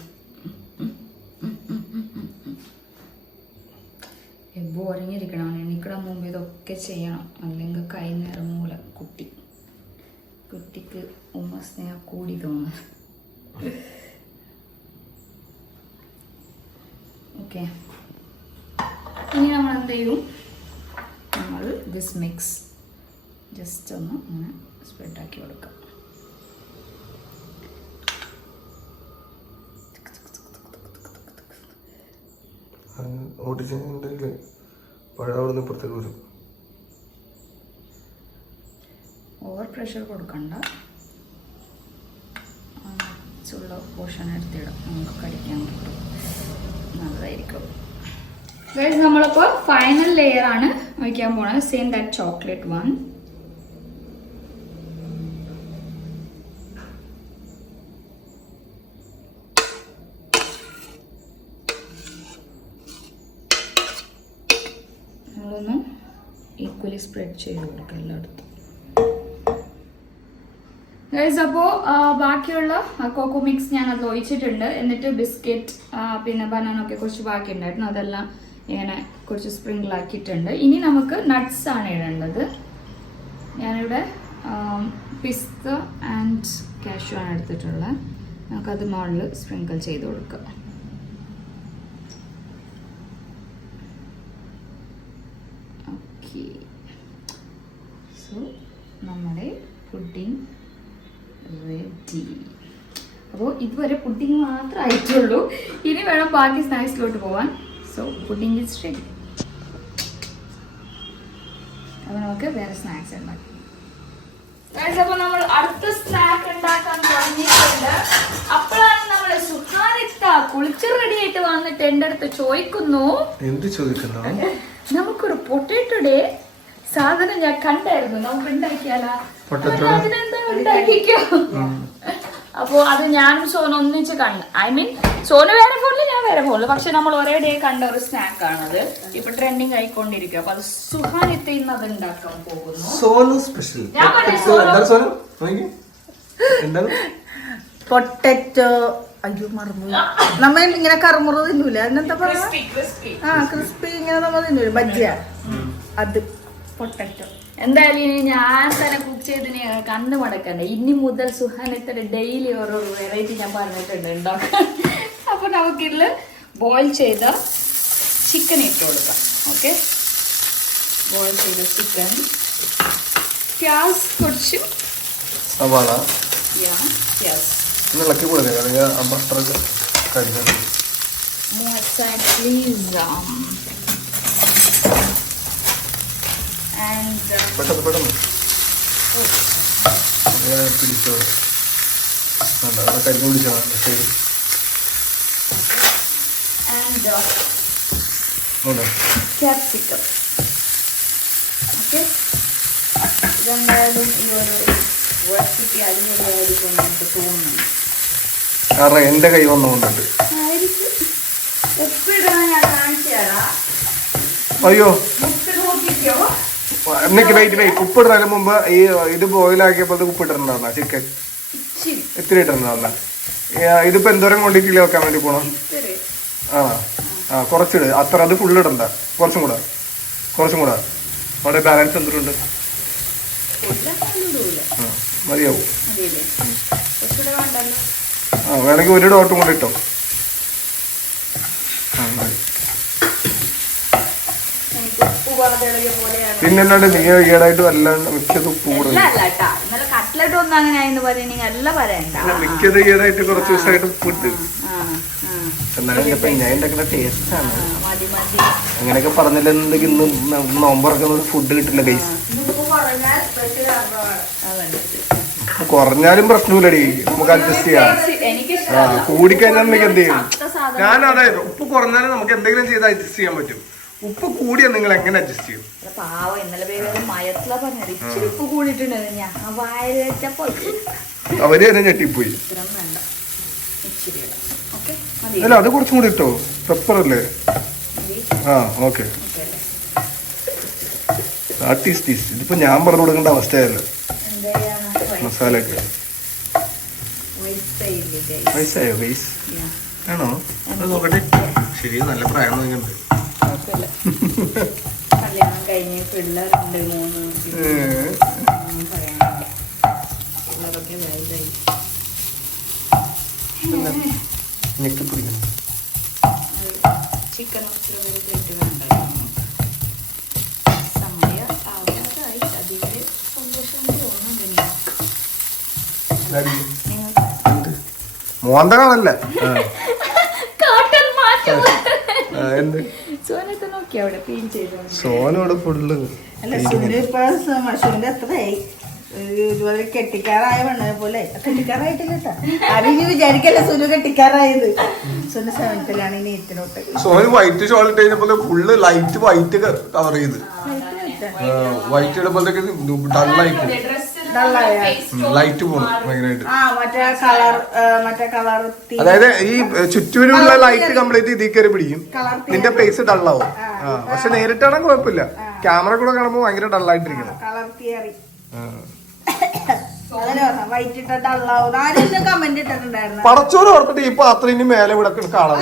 ബോറിങ്ങിരിക്കണം. എണീക്കട മുമ്പ് ഇതൊക്കെ ചെയ്യണം, അല്ലെങ്കിൽ കൈ നിറങ്ങൂല. കുട്ടിക്ക് ഉമ്മ സ്നേഹം കൂടി തോന്നുന്നു. ഓക്കെ, ഇനി നമ്മൾ എന്ത് ചെയ്യും? നമ്മൾ ദിസ് മിക്സ് ജസ്റ്റ് ഒന്ന് ഇങ്ങനെ സ്പ്രെഡാക്കി കൊടുക്കാം. ഓടിച്ചിട്ടുണ്ടെങ്കിൽ പഴം ഇപ്പുറത്തേക്ക് വരും. ഓവർ പ്രഷർ കൊടുക്കണ്ട. ഉള്ള പോർഷൻ എടുത്തിടാം, നമുക്ക് കടിക്കാൻ കിട്ടും, നല്ലതായിരിക്കും. നമ്മളിപ്പോൾ ഫൈനൽ ലെയർ ആണ് വയ്ക്കാൻ പോണത്. Same that chocolate one. നമ്മളൊന്ന് ഈക്വലി സ്പ്രെഡ് ചെയ്ത് കൊടുക്കാം എല്ലായിടത്തും. അപ്പോൾ ബാക്കിയുള്ള കോക്കോ മിക്സ് ഞാൻ അത് ഒഴിച്ചിട്ടുണ്ട്. എന്നിട്ട് ബിസ്ക്കറ്റ് പിന്നെ ബനാന ഒക്കെ കുറച്ച് ബാക്കി ഉണ്ടായിരുന്നു, അതെല്ലാം ഇങ്ങനെ കുറച്ച് സ്പ്രിങ്കിൾ ആക്കിയിട്ടുണ്ട്. ഇനി നമുക്ക് നട്ട്സ് ആണ് ഇടേണ്ടത്. ഞാനിവിടെ പിസ്ത ആൻഡ് കാഷ്യൂ ആണ് എടുത്തിട്ടുള്ളത്. നമുക്കത് മുകളിൽ സ്പ്രിങ്കിൾ ചെയ്ത് കൊടുക്കാം. ഓക്കെ, സോ നമ്മുടെ പുഡിംഗ് റെഡി. അപ്പോൾ ഇതുവരെ പുഡിംഗ് മാത്രമേ ആയിട്ടുള്ളൂ. ഇനി വേണം ബാക്കി സ്നാക്സിലോട്ട് പോവാൻ. So pudding is ready. അപ്പോൾ നമുക്ക് വേറെ സ്നാക്സ് ഉണ്ടാക്കാം. അപ്പോൾ നമ്മൾ അടുത്ത സ്നാക്ക് ഉണ്ടാക്കാൻ തുടങ്ങിയിട്ടുണ്ട്. അപ്പോഴാണ് നമ്മുടെ സുഹാനിത്ത കുളിച്ച് റെഡി ആയിട്ട് വന്നിട്ട് എൻ്റെ അടുത്ത് ചോദിക്കുന്നു, എന്ത് ചോദിക്കുന്നു? നമുക്കൊരു പൊട്ടേറ്റോയുടെ സാധനം ഞാൻ കണ്ടായിരുന്നു, നമുക്ക് ഉണ്ടാക്കിയാലോ? ഉണ്ടാക്കിക്കോ. അപ്പൊ അത് ഞാനും സോനു ഒന്നിച്ച് കണ്ടു. ഐ മീൻ സോനു വേറെ ഫോണില്, ഞാൻ വേറെ ഫോണില്. പക്ഷെ നമ്മൾ ഒരേ ഡേ കണ്ട ഒരു സ്നാക്ക് ആണത്. ഇപ്പൊ ട്രെൻഡിങ് ആയിക്കൊണ്ടിരിക്കും. അപ്പൊ അത് സുഹാനിത്ത ഇന്ന് അത് ഉണ്ടാക്കാൻ പോകുന്നു. Sonu special potato. അയ്യോ, മറന്നു. നമ്മ ഇങ്ങനെ കറുമുറ തിന്നൂല, അതിനെന്താ പറയാ? ക്രിസ്പി ഇങ്ങനെ നമ്മ തിന്നൂല, ബജ്ജിയ. അത് പൊട്ടറ്റോ. എന്തായാലും ഞാൻ തന്നെ കുക്ക് ചെയ്തിന് കണ്ണു മടക്കണ്ടേ. ഇനി മുതൽ സുഹാനിത്തയുടെ ഡെയിലി ഓരോ വെറൈറ്റി ഞാൻ പറഞ്ഞിട്ടുണ്ട് ഉണ്ടാക്കാൻ. അപ്പൊ നമുക്കിതിൽ ബോയിൽ ചെയ്ത ചിക്കൻ ഇട്ട് കൊടുക്കാം. ഓക്കെ, ബോയിൽ ചെയ്ത ചിക്കൻ, പ്യാസ് കുറച്ച്, സവാള, പ്യാസ് ഇളക്കി കൊടുക്കുക. ബട്ടറൊക്കെ കഴിഞ്ഞു More side, please. And പെട്ടെന്ന് പിടിച്ചോ കരിഞ്ഞു പിടിച്ചോ ശരി. and capsicum. Okay. ഇതെന്തായാലും ഈ ഒരു റെസിപ്പി അടിപൊളിയായിരിക്കും എനിക്ക് തോന്നുന്നു. കാരണം എന്റെ കൈ വന്നുകൊണ്ടുണ്ട്. ഉപ്പിടാൻ ഞാൻ കാണിച്ചു തരാം. അയ്യോ ഉപ്പ് നോക്കിക്കോ. എനിക്ക് വെയിറ്റ് ഉപ്പിടുന്നതിന് മുമ്പ് ഈ ഇത് ബോയിലാക്കിയപ്പോൾ ഉപ്പിട്ടിട്ടുണ്ടാവുന്ന ചിക്കൻ ഇത്തിരി ഇട്ടിട്ടുണ്ടാവുന്ന. ഇതിപ്പോ എന്തോരം ക്വാണ്ടിറ്റിയിൽ വെക്കാൻ വേണ്ടി പോണം? കുറച്ചിട്. അത്ര അത് ഫുള്ള് ഇടണ്ട. കുറച്ചും കൂടെ അവിടെ ബാലൻസ് എന്തിട്ടുണ്ട്? മതിയാവും. വേണമെങ്കിൽ ഒരു ഡോട്ടും കൂടെ ഇട്ടോ. പിന്നല്ലാണ്ട് നീ ഈടായിട്ട് വല്ലാണ്ട് മിക്കത് ഉപ്പ് കൂടുതൽ മിക്കത് ഈടായിട്ട് കുറച്ച് ദിവസമായിട്ട് ഉപ്പിട്ട്. എന്നാലും ഞാൻ ഉണ്ടാക്കുന്ന ടേസ്റ്റ് ആണ്. അങ്ങനെയൊക്കെ പറഞ്ഞില്ലെങ്കിൽ ഇന്ന് നോമ്പറക്കുന്ന ഫുഡ് കിട്ടില്ല ഗൈസ്. കുറഞ്ഞാലും പ്രശ്നമില്ലടി, നമുക്ക് അഡ്ജസ്റ്റ് ചെയ്യാം. കൂടിക്കഴിഞ്ഞാൽ നമുക്ക് എന്ത് ചെയ്യും? ഞാൻ അതായത് ഉപ്പ് കുറഞ്ഞാലും നമുക്ക് എന്തെങ്കിലും ചെയ്ത് അഡ്ജസ്റ്റ് ചെയ്യാൻ പറ്റും. ഉപ്പ് കൂടിയാ നിങ്ങൾ എങ്ങനെ അഡ്ജസ്റ്റ് ചെയ്യും? അവര് തന്നെ ഞെട്ടിപ്പോയി. അല്ല അത് കുറച്ചും കൂടി ഇട്ടോ. പെപ്പർ അല്ലേ? ഓക്കെ. ഇതിപ്പോ ഞാൻ പറഞ്ഞു കൊടുക്കേണ്ട അവസ്ഥയല്ലോ. മസാലയൊക്കെ വയസ്സായോ ഗൈസ്? ആണോ? അത് നോക്കട്ടെ. ശരി, നല്ല പ്രായം തോന്നുന്നുണ്ട്. കല്യാണം കഴിഞ്ഞ് പിള്ളേരുണ്ട് 3 പിള്ളേരൊക്കെ വലുതായി. ചിക്കൻ ഒത്തിരി വലുതായിട്ട് വേണ്ടായിരുന്നു. സമയം ആവാതായി. അതിന്റെ സന്തോഷം തോന്നുന്നുണ്ട്. മോന്തകാണല്ല സോനോട് ഫുള്ള്. അല്ല സുനു ഇപ്പൊ മഷുവിന്റെ എത്രയായി? ഇതുപോലെ കെട്ടിക്കാറായ പെണ്ണെ പോലെ. കെട്ടിക്കാറായിട്ടില്ല കേട്ടോ. അതിന് വിചാരിക്കല്ലേ സുനു കെട്ടിക്കാറായത്. സുനു 7th-ലാണ് ഈ നീറ്റിനോട്ട്. സോനു വൈറ്റ് ഷോൾ ഇട്ട് കഴിഞ്ഞപ്പോൾ ഫുള്ള് ലൈറ്റ് വൈറ്റ് കവർ ചെയ്ത്. വൈറ്റ് ഇടുമ്പോഴത്തേക്ക് ഡള്ളായി പോകും. ലൈറ്റ് പോണം ഭയങ്കരമായിട്ട്. അതായത് ഈ ചുറ്റൂരുള്ള ലൈറ്റ് കംപ്ലീറ്റ് ഇതിൽ കയറി പിടിക്കും. നിന്റെ ഫേസ് ഡള്ളാവും. പക്ഷെ നേരിട്ടാണെങ്കിൽ കുഴപ്പമില്ല. ക്യാമറ കൂടെ കാണുമ്പോൾ ഭയങ്കര ഡള്ളായിട്ടിരിക്കണം. പടച്ചോറ് ഓർത്തിട്ട് ഈ പാത്രം ഇനി മേലെ ഇവിടെ കാണാൻ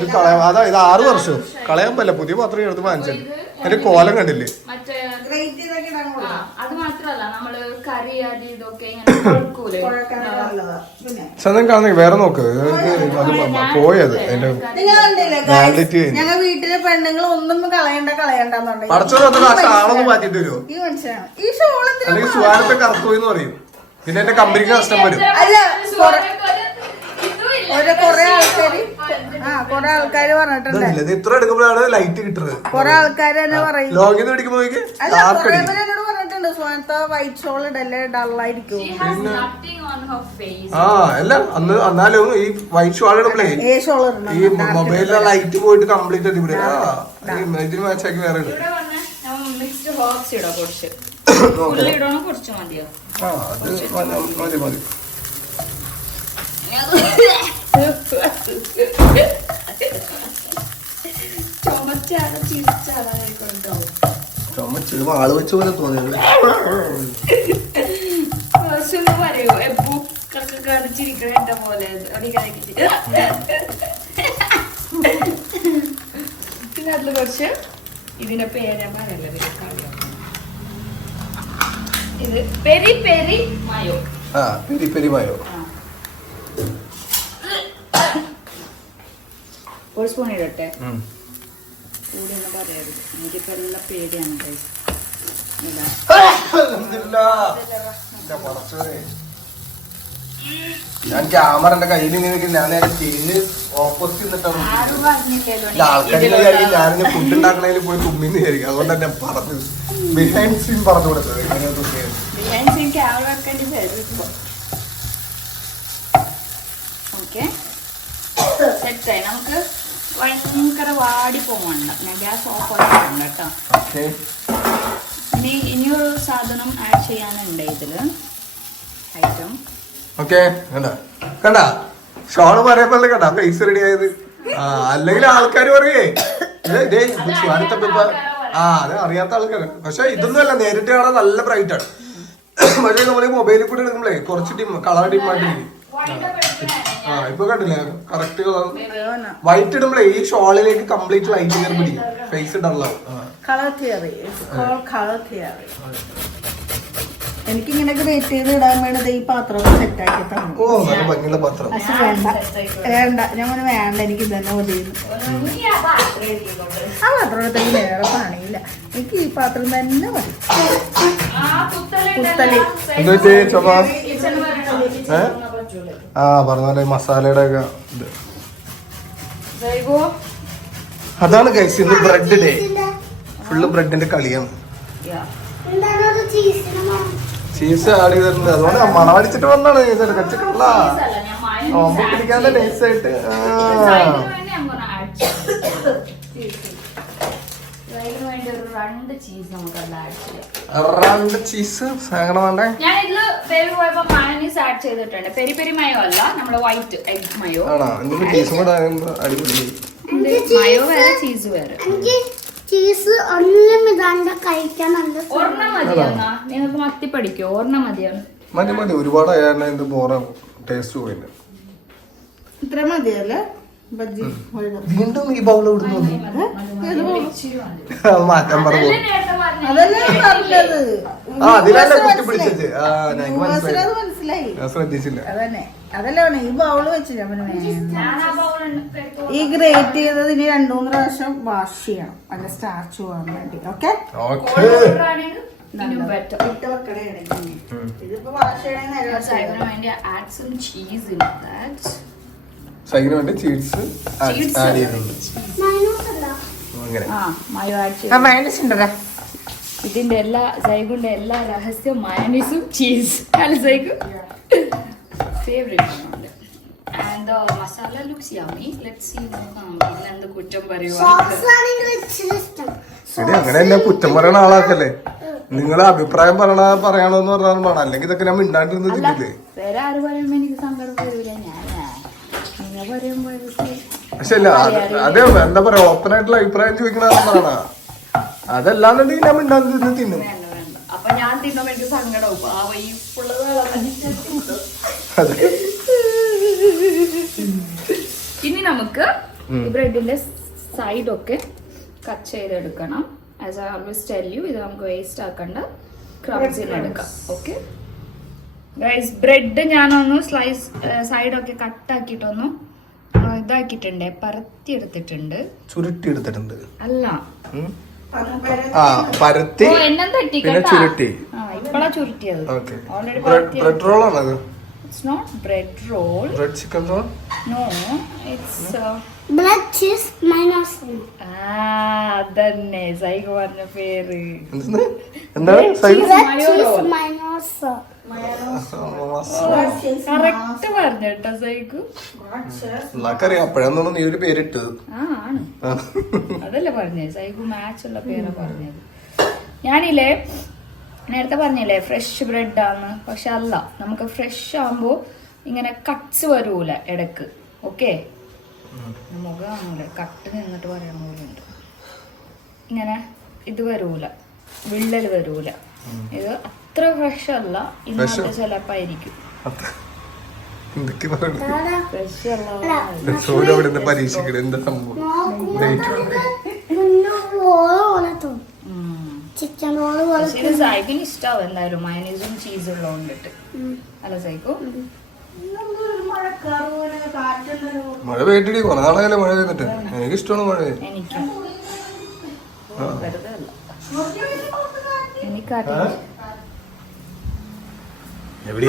ഇത് കളയാം. അതാ ഇത് 6 വർഷം കളയാൻ പറ്റില്ല. പുതിയ പാത്രം എടുത്ത് വാങ്ങിച്ചത്. എന്റെ കോലം കണ്ടില്ലേ? അത് മാത്രല്ല നമ്മള് കറി അത് ഇതൊക്കെ സ്വന്തം കാണുന്ന വേറെ നോക്ക്. അത് പോയത് ഞങ്ങൾ വീട്ടിലെ പെണ്ണുങ്ങൾ ഒന്നും കളയണ്ടെന്നുണ്ടെങ്കിൽ ഷാളൊന്നും മാറ്റിട്ട് വരുമോ? അല്ലെങ്കിൽ സുഹാനത്തെ കറുത്തോന്ന് പറയും. പിന്നെ എന്റെ കമ്പനിക്ക് നഷ്ടം വരും. കൊറേ ആൾക്കാര് പറഞ്ഞിട്ടുണ്ട്. ഇത്ര എടുക്കുമ്പോഴാണ് ലൈറ്റ് കിട്ടുന്നത്. കൊറേ ആൾക്കാര് തന്നെ പറയും. ലോഗിൽ നിന്ന് പിടിക്കുമ്പോ പറഞ്ഞിട്ടുണ്ട് സുഹാനത്തെ വൈറ്റ് ഷോൾ ഇടല്ലേ ഡള്ളായിരിക്കും. അല്ല എന്നാലും ഈ വൈറ്റ് ഷോൾ ഇടുമ്പോഴേ ഈ മൊബൈലിലെ ലൈറ്റ് പോയിട്ട് കംപ്ലീറ്റ് ആയിട്ട് ഇവിടെ ഇതിന് മാച്ചാക്കി വേറെ ഇടും. മതി ചുമച്ച് ആള് വെച്ച പോലെ തോന്നിയത്. പറയൂ ബുക്കൊക്കെ കടിച്ചിരിക്കണ എന്റെ പോലെ. പിന്നെ അതിൽ കുറച്ച് ഇതിന്റെ പേര് പറയല്ലേ, ഇത് പെരി പെരി മായോ. Peri peri മായോ. ഒരു സ്പൂൺ ഇടട്ടെ. കൂടി ഒന്ന് പറയരുത്. എനിക്കിപ്പോ എല്ലാം പേടിയാണ്. ഞാൻ ക്യാമറന്റെ കയ്യിൽ ഇങ്ങനെ നിൽക്കും. ഞാൻ നേരെ തിരിഞ്ഞ് ഓപ്പോസിറ്റ് നിന്നിട്ടാണ് ആൾക്കാർ ഞാൻ ഫുഡ് ഉണ്ടാക്കണതിൽ പോയി തുമ്മിന്ന് വിചാരിക്കും. അതുകൊണ്ട് തന്നെ പറഞ്ഞത് ബിഹൈൻഡ് സീൻ പറഞ്ഞു കൊടുത്തത് എങ്ങനെയാ തുമ്മിയത്. സെറ്റായി. നമുക്ക് ഭയങ്കര വാടി പോകണ്ട. ഞാൻ ഗ്യാസ് ഓഫ് ആക്കിയിട്ടുണ്ട് കേട്ടോ. ഇനിയൊരു സാധനം ആഡ് ചെയ്യാനുണ്ട് ഇതില് ഐറ്റം. ഓക്കെ കണ്ട ഷോണ് പറയുമ്പോൾ കണ്ട ഫേസ് റെഡി ആയത്. അല്ലെങ്കിൽ ആൾക്കാർ പറയേ അത് അറിയാത്ത ആൾക്കാർ. പക്ഷെ ഇതൊന്നും അല്ല, നേരിട്ട് കാണാൻ നല്ല ബ്രൈറ്റ് ആണ്. പക്ഷെ നമ്മള് മൊബൈലിൽ കൂടെ എടുക്കുമ്പോഴേ കുറച്ച് കളർ ഡിമാൻഡിരിക്കും. ഇപ്പൊ കണ്ടില്ലേ കറക്റ്റ് കളർ. വൈറ്റ് ഇടുമ്പോഴേ ഈ ഷോളിലേക്ക് കംപ്ലീറ്റ് ലൈറ്റ് കയറി പിടിക്കും. ഫേസ് ഡള്ളാവും. എനിക്കിങ്ങനെയൊക്കെ വെയിറ്റ് ചെയ്ത് ഇടാൻ വേണ്ടത് ഈ പാത്രം സെറ്റ് ആക്കി തന്നു. ഓ നല്ല ഭംഗിയുള്ള പാത്രം. പക്ഷെ വേണ്ട ഞാൻ വേണ്ട, എനിക്ക് ഇതന്നെ മതിയെന്ന്. ആ പാത്രം എടുത്തെങ്കിൽ വേറെ പണിയില്ല, എനിക്ക് ഈ പാത്രം തന്നെ മതി. പറഞ്ഞ മസാലയുടെ ഒക്കെ ഇത് അതാണ് കഴിച്ച്. ഇന്ന് ബ്രെഡ് ഡേ, ഫുള്ള് ബ്രെഡിന്റെ കളിയാണ്. ചീസ് ആഡ് ചെയ്തിട്ടുണ്ട്. അതുകൊണ്ട് മണമടിച്ചിട്ട് വന്നാണ് കച്ചക്കള്ള ഓമ്പ് പിടിക്കാതെ നൈസായിട്ട്. രണ്ട് ചീസ് വേണ്ടേ. ഞാൻ ഇതില് ബേബി പോയപ്പോ മയോണീസ് ആഡ് ചെയ്തിട്ടുണ്ട്. പെരി പെരി മയോ അല്ല, നമ്മുടെ വൈറ്റ് എഗ് മയോ. ആണോ? എന്തെങ്കിലും ചീസും കൂടെ അടിപൊളി. മയോ വേറെ ചീസ് വേറെ. ചീസ് ഒന്നും ഇതാണ്ട് കഴിക്കാൻ നല്ല ഒരെണ്ണം മതിയാ. നിങ്ങൾക്ക് മത്തി പഠിക്കോ? ഒരെണ്ണം മതിയാണ്. മതി മതി, ഒരുപാട് ആയാലും ഇത് ബോറ ടേസ്റ്റ് പോയില്ല. ഇത്ര മതിയല്ലേ ബജ്ജി? വീണ്ടും ഈ ബൗൾ ഇവിടുന്ന് മാറ്റാൻ പറഞ്ഞു. അതല്ലേ പറഞ്ഞത്. അതിലല്ലേ കുത്തി പിടിച്ചത്. മനസ്സിലായി, ശ്രദ്ധിച്ചില്ല. അതന്നെ അതല്ലേ ഈ ബൗള് വെച്ച് ഈ ഗ്രേറ്റ് ചെയ്തത് ഇനി 2-3 പ്രാവശ്യം വാഷ് ചെയ്യണം, അതിന്റെ സ്റ്റാർച്ച് പോകാൻ വേണ്ടി. ഓക്കെ ഇതിപ്പോ വാഷ് സൈഡിന് വേണ്ടി ചീസ് ആഡ് ചെയ്തിട്ടുണ്ട്. ഇതിന്റെ എല്ലാ സൈഗുന്റെ എല്ലാ രഹസ്യം മയോണീസും ചീസ് അല്ല സൈഗു favourite. And the masala looks yummy. Let's see ഇതിലെന്ത് കുറ്റം പറയുവാ. അങ്ങനെയല്ല, കുറ്റം പറയണ ആളാക്കല്ലേ. നിങ്ങളെ അഭിപ്രായം പറയാണോന്ന് പറഞ്ഞാൽ വേണം, അല്ലെങ്കിൽ ഇതൊക്കെ ഞാൻ മിണ്ടാണ്ടിരുന്ന് തിന്നില്ലേ. വേറെ ആര് പറയുമ്പോ എനിക്ക് സങ്കടം വരൂല. ഞാനാ നിങ്ങൾ പറയുമ്പോ പക്ഷെ അല്ല അതെ എന്താ പറയാ, ഓപ്പൺ ആയിട്ടുള്ള അഭിപ്രായം ചോദിക്കണതാണ്. അതല്ലാന്നുണ്ടെങ്കിൽ ഞാൻ മിണ്ടാണ്ടിരുന്ന് തിന്നും. അപ്പൊ ഞാൻ തിന്നുമ്പോ എനിക്ക് സങ്കടവും. ഇനി നമുക്ക് ബ്രെഡിന്റെ സൈഡൊക്കെ കട്ട് ചെയ്തെടുക്കണം. As I always tell you, ഇത് നമുക്ക് വേസ്റ്റ് ആക്കണ്ട, ക്രംസിന് എടുക്കാം. ഓക്കെ ഗൈസ്, ബ്രെഡ് ഞാനൊന്ന് സ്ലൈസ് സൈഡൊക്കെ കട്ടാക്കിയിട്ടൊന്ന് ഇതാക്കിയിട്ടുണ്ട്, പരത്തി എടുത്തിട്ടുണ്ട്. ചുരുട്ടി എടുത്തിട്ടുണ്ട് അല്ല പരത്തി എന്നെ പിന്നെ ചുരുട്ടി. ഇപ്പഴാ ചുരുട്ടിയത്. ഓൾറെഡി ബ്രെഡ് റോൾ ആണത്. It's not bread roll. Bread chicken roll? No, it's blood cheese minus. അതന്നെ സൈഗു പറഞ്ഞ പേര്. എന്താണ് സൈഗു? കറക്റ്റ് പറഞ്ഞേട്ടോ സൈഗു. നമുക്കറിയാം, അപ്പോഴാണ് നീ ഒരു പേരിട്ടത്. ആണ് അതല്ലേ പറഞ്ഞേ, സൈഗു മാച്ച് ഉള്ള പേരാ പറഞ്ഞത്. ഞാനില്ലേ നേരത്തെ പറഞ്ഞില്ലേ ഫ്രഷ് ബ്രെഡാണ്, പക്ഷെ അല്ല, നമുക്ക് ഫ്രഷ് ആകുമ്പോൾ ഇങ്ങനെ കട്ട്സ് വരൂല ഇടക്ക്. ഓക്കെ, മുഖം കാണൂല, കട്ട് നിന്നിട്ട് പറയാൻ പോലുണ്ട്. ഇങ്ങനെ ഇത് വരൂല, വിള്ളൽ വരൂല. ഇത് അത്ര ഫ്രഷ് അല്ല, ഇന്നത്തെ ചിലപ്പായിരിക്കും ഫ്രഷ് അല്ല. പരീക്ഷിക്കണ എന്താ സംഭവം? ഇത് സൈക്കിന് ഇഷ്ടാവും എന്തായാലും, മയനീസും ചീസും ഉള്ളതുകൊണ്ടിട്ട്. അല്ല സൈക്കോ? മഴ പെയ്തിട്ട് കുറെ നാളായാലും മഴ പെയ്തിട്ട്. എനിക്ക് ഇഷ്ടമാണ് മഴ. എനിക്കും വെറുതെ അല്ല, എനിക്കാട്ടെ. എവിടെ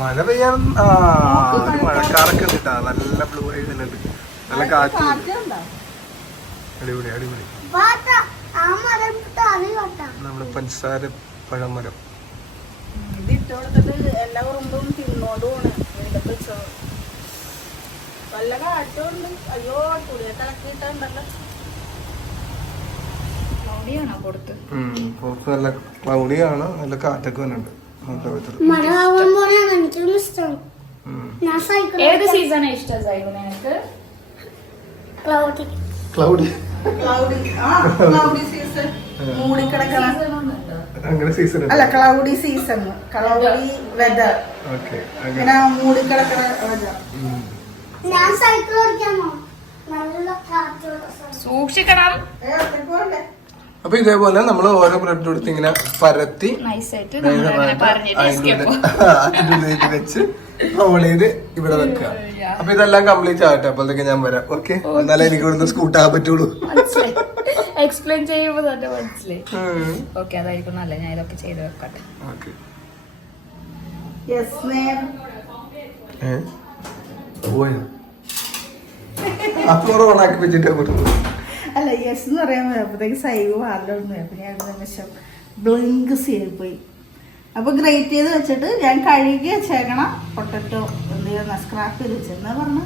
മഴ പെയ്യാൻ ഒരു മഴക്കാറൊക്കെ കിട്ടാ. നല്ല ബ്ലൂ ആയിരുന്നുണ്ട്, നല്ല കാറ്റ്. അടിപൊളി അടിപൊളി. നമ്മുടെ പഞ്ചസാര പഴമരം. ഇത് ഇട്ടുകൊടുത്തിട്ട് എല്ലാ ഉറുമ്പും തിന്നോണ്ടുമാണ് വല്ല കാറ്റുണ്ട്. അയ്യോ തുണിയൊക്കെ ഇളക്കിയിട്ടുണ്ടല്ലോ. ക്ലൗഡിയാണോ പുറത്ത്? പുറത്ത് നല്ല ക്ലൗഡിയാണ്, നല്ല കാറ്റൊക്കെ വന്നുണ്ട്. ഏത് സീസണാ ഇഷ്ടം സൈബ് നിനക്ക്? ക്ലൗഡി. ക്ലൗഡി ക്ലൗഡി സീസൺ മൂടിക്കിടക്കണ അങ്ങനെ സീസൺ അല്ല, cloudy season, cloudy weather, okay. ഇങ്ങനെ മൂടിക്കിടക്കണ വെതർ. ഞാൻ സൈക്കിൾ ഓടിക്കാമോ? നല്ല കാറ്റുള്ള സ്ഥലം. സൂക്ഷിക്കണം. അപ്പൊ ഇതേപോലെ നമ്മൾ ഓരോ ബ്രെഡ് എടുത്ത് ഇങ്ങനെ പരത്തി നൈസായിട്ട് അതിന്റെ വെച്ച് റോൾ ചെയ്ത് ഇവിടെ വെക്കുക. അപ്പൊ ഇതെല്ലാം കംപ്ലീറ്റ് ആകട്ടെ, അപ്പോഴത്തേക്ക് ഞാൻ വരാം. ഓക്കെ, എന്നാലേ എനിക്ക് ഇവിടുന്ന് സ്കൂട്ടാൻ പറ്റുള്ളൂ. എക്സ്പ്ലെയിൻ ചെയ്യുമ്പോ തന്നെ മനസ്സിലായി. ഓക്കെ, അതായിരിക്കും നല്ല. ഞാൻ ഇതൊക്കെ ചെയ്ത് വെക്കട്ടെ. അപ്പൊ ഓണാക്കി വെച്ചിട്ട് കൊടുത്തു. അല്ല, യെസ് എന്ന് പറയാൻ പോയപ്പോഴത്തേക്ക് സൈവ് വാറിലൊന്നും അപ്പൊ ഞാൻ ഒരു നിമിഷം ബ്ലിങ്ക് ചെയ്ത് പോയി. അപ്പൊ ഗ്രേറ്റ് ചെയ്ത് വെച്ചിട്ട് ഞാൻ കഴുകി വെച്ചേക്കണം പൊട്ടറ്റോ എന്ത് ചെയ്യുന്ന സ്ക്രാപ്പ് ചെയ്ത് വെച്ചെന്നാ പറഞ്ഞ.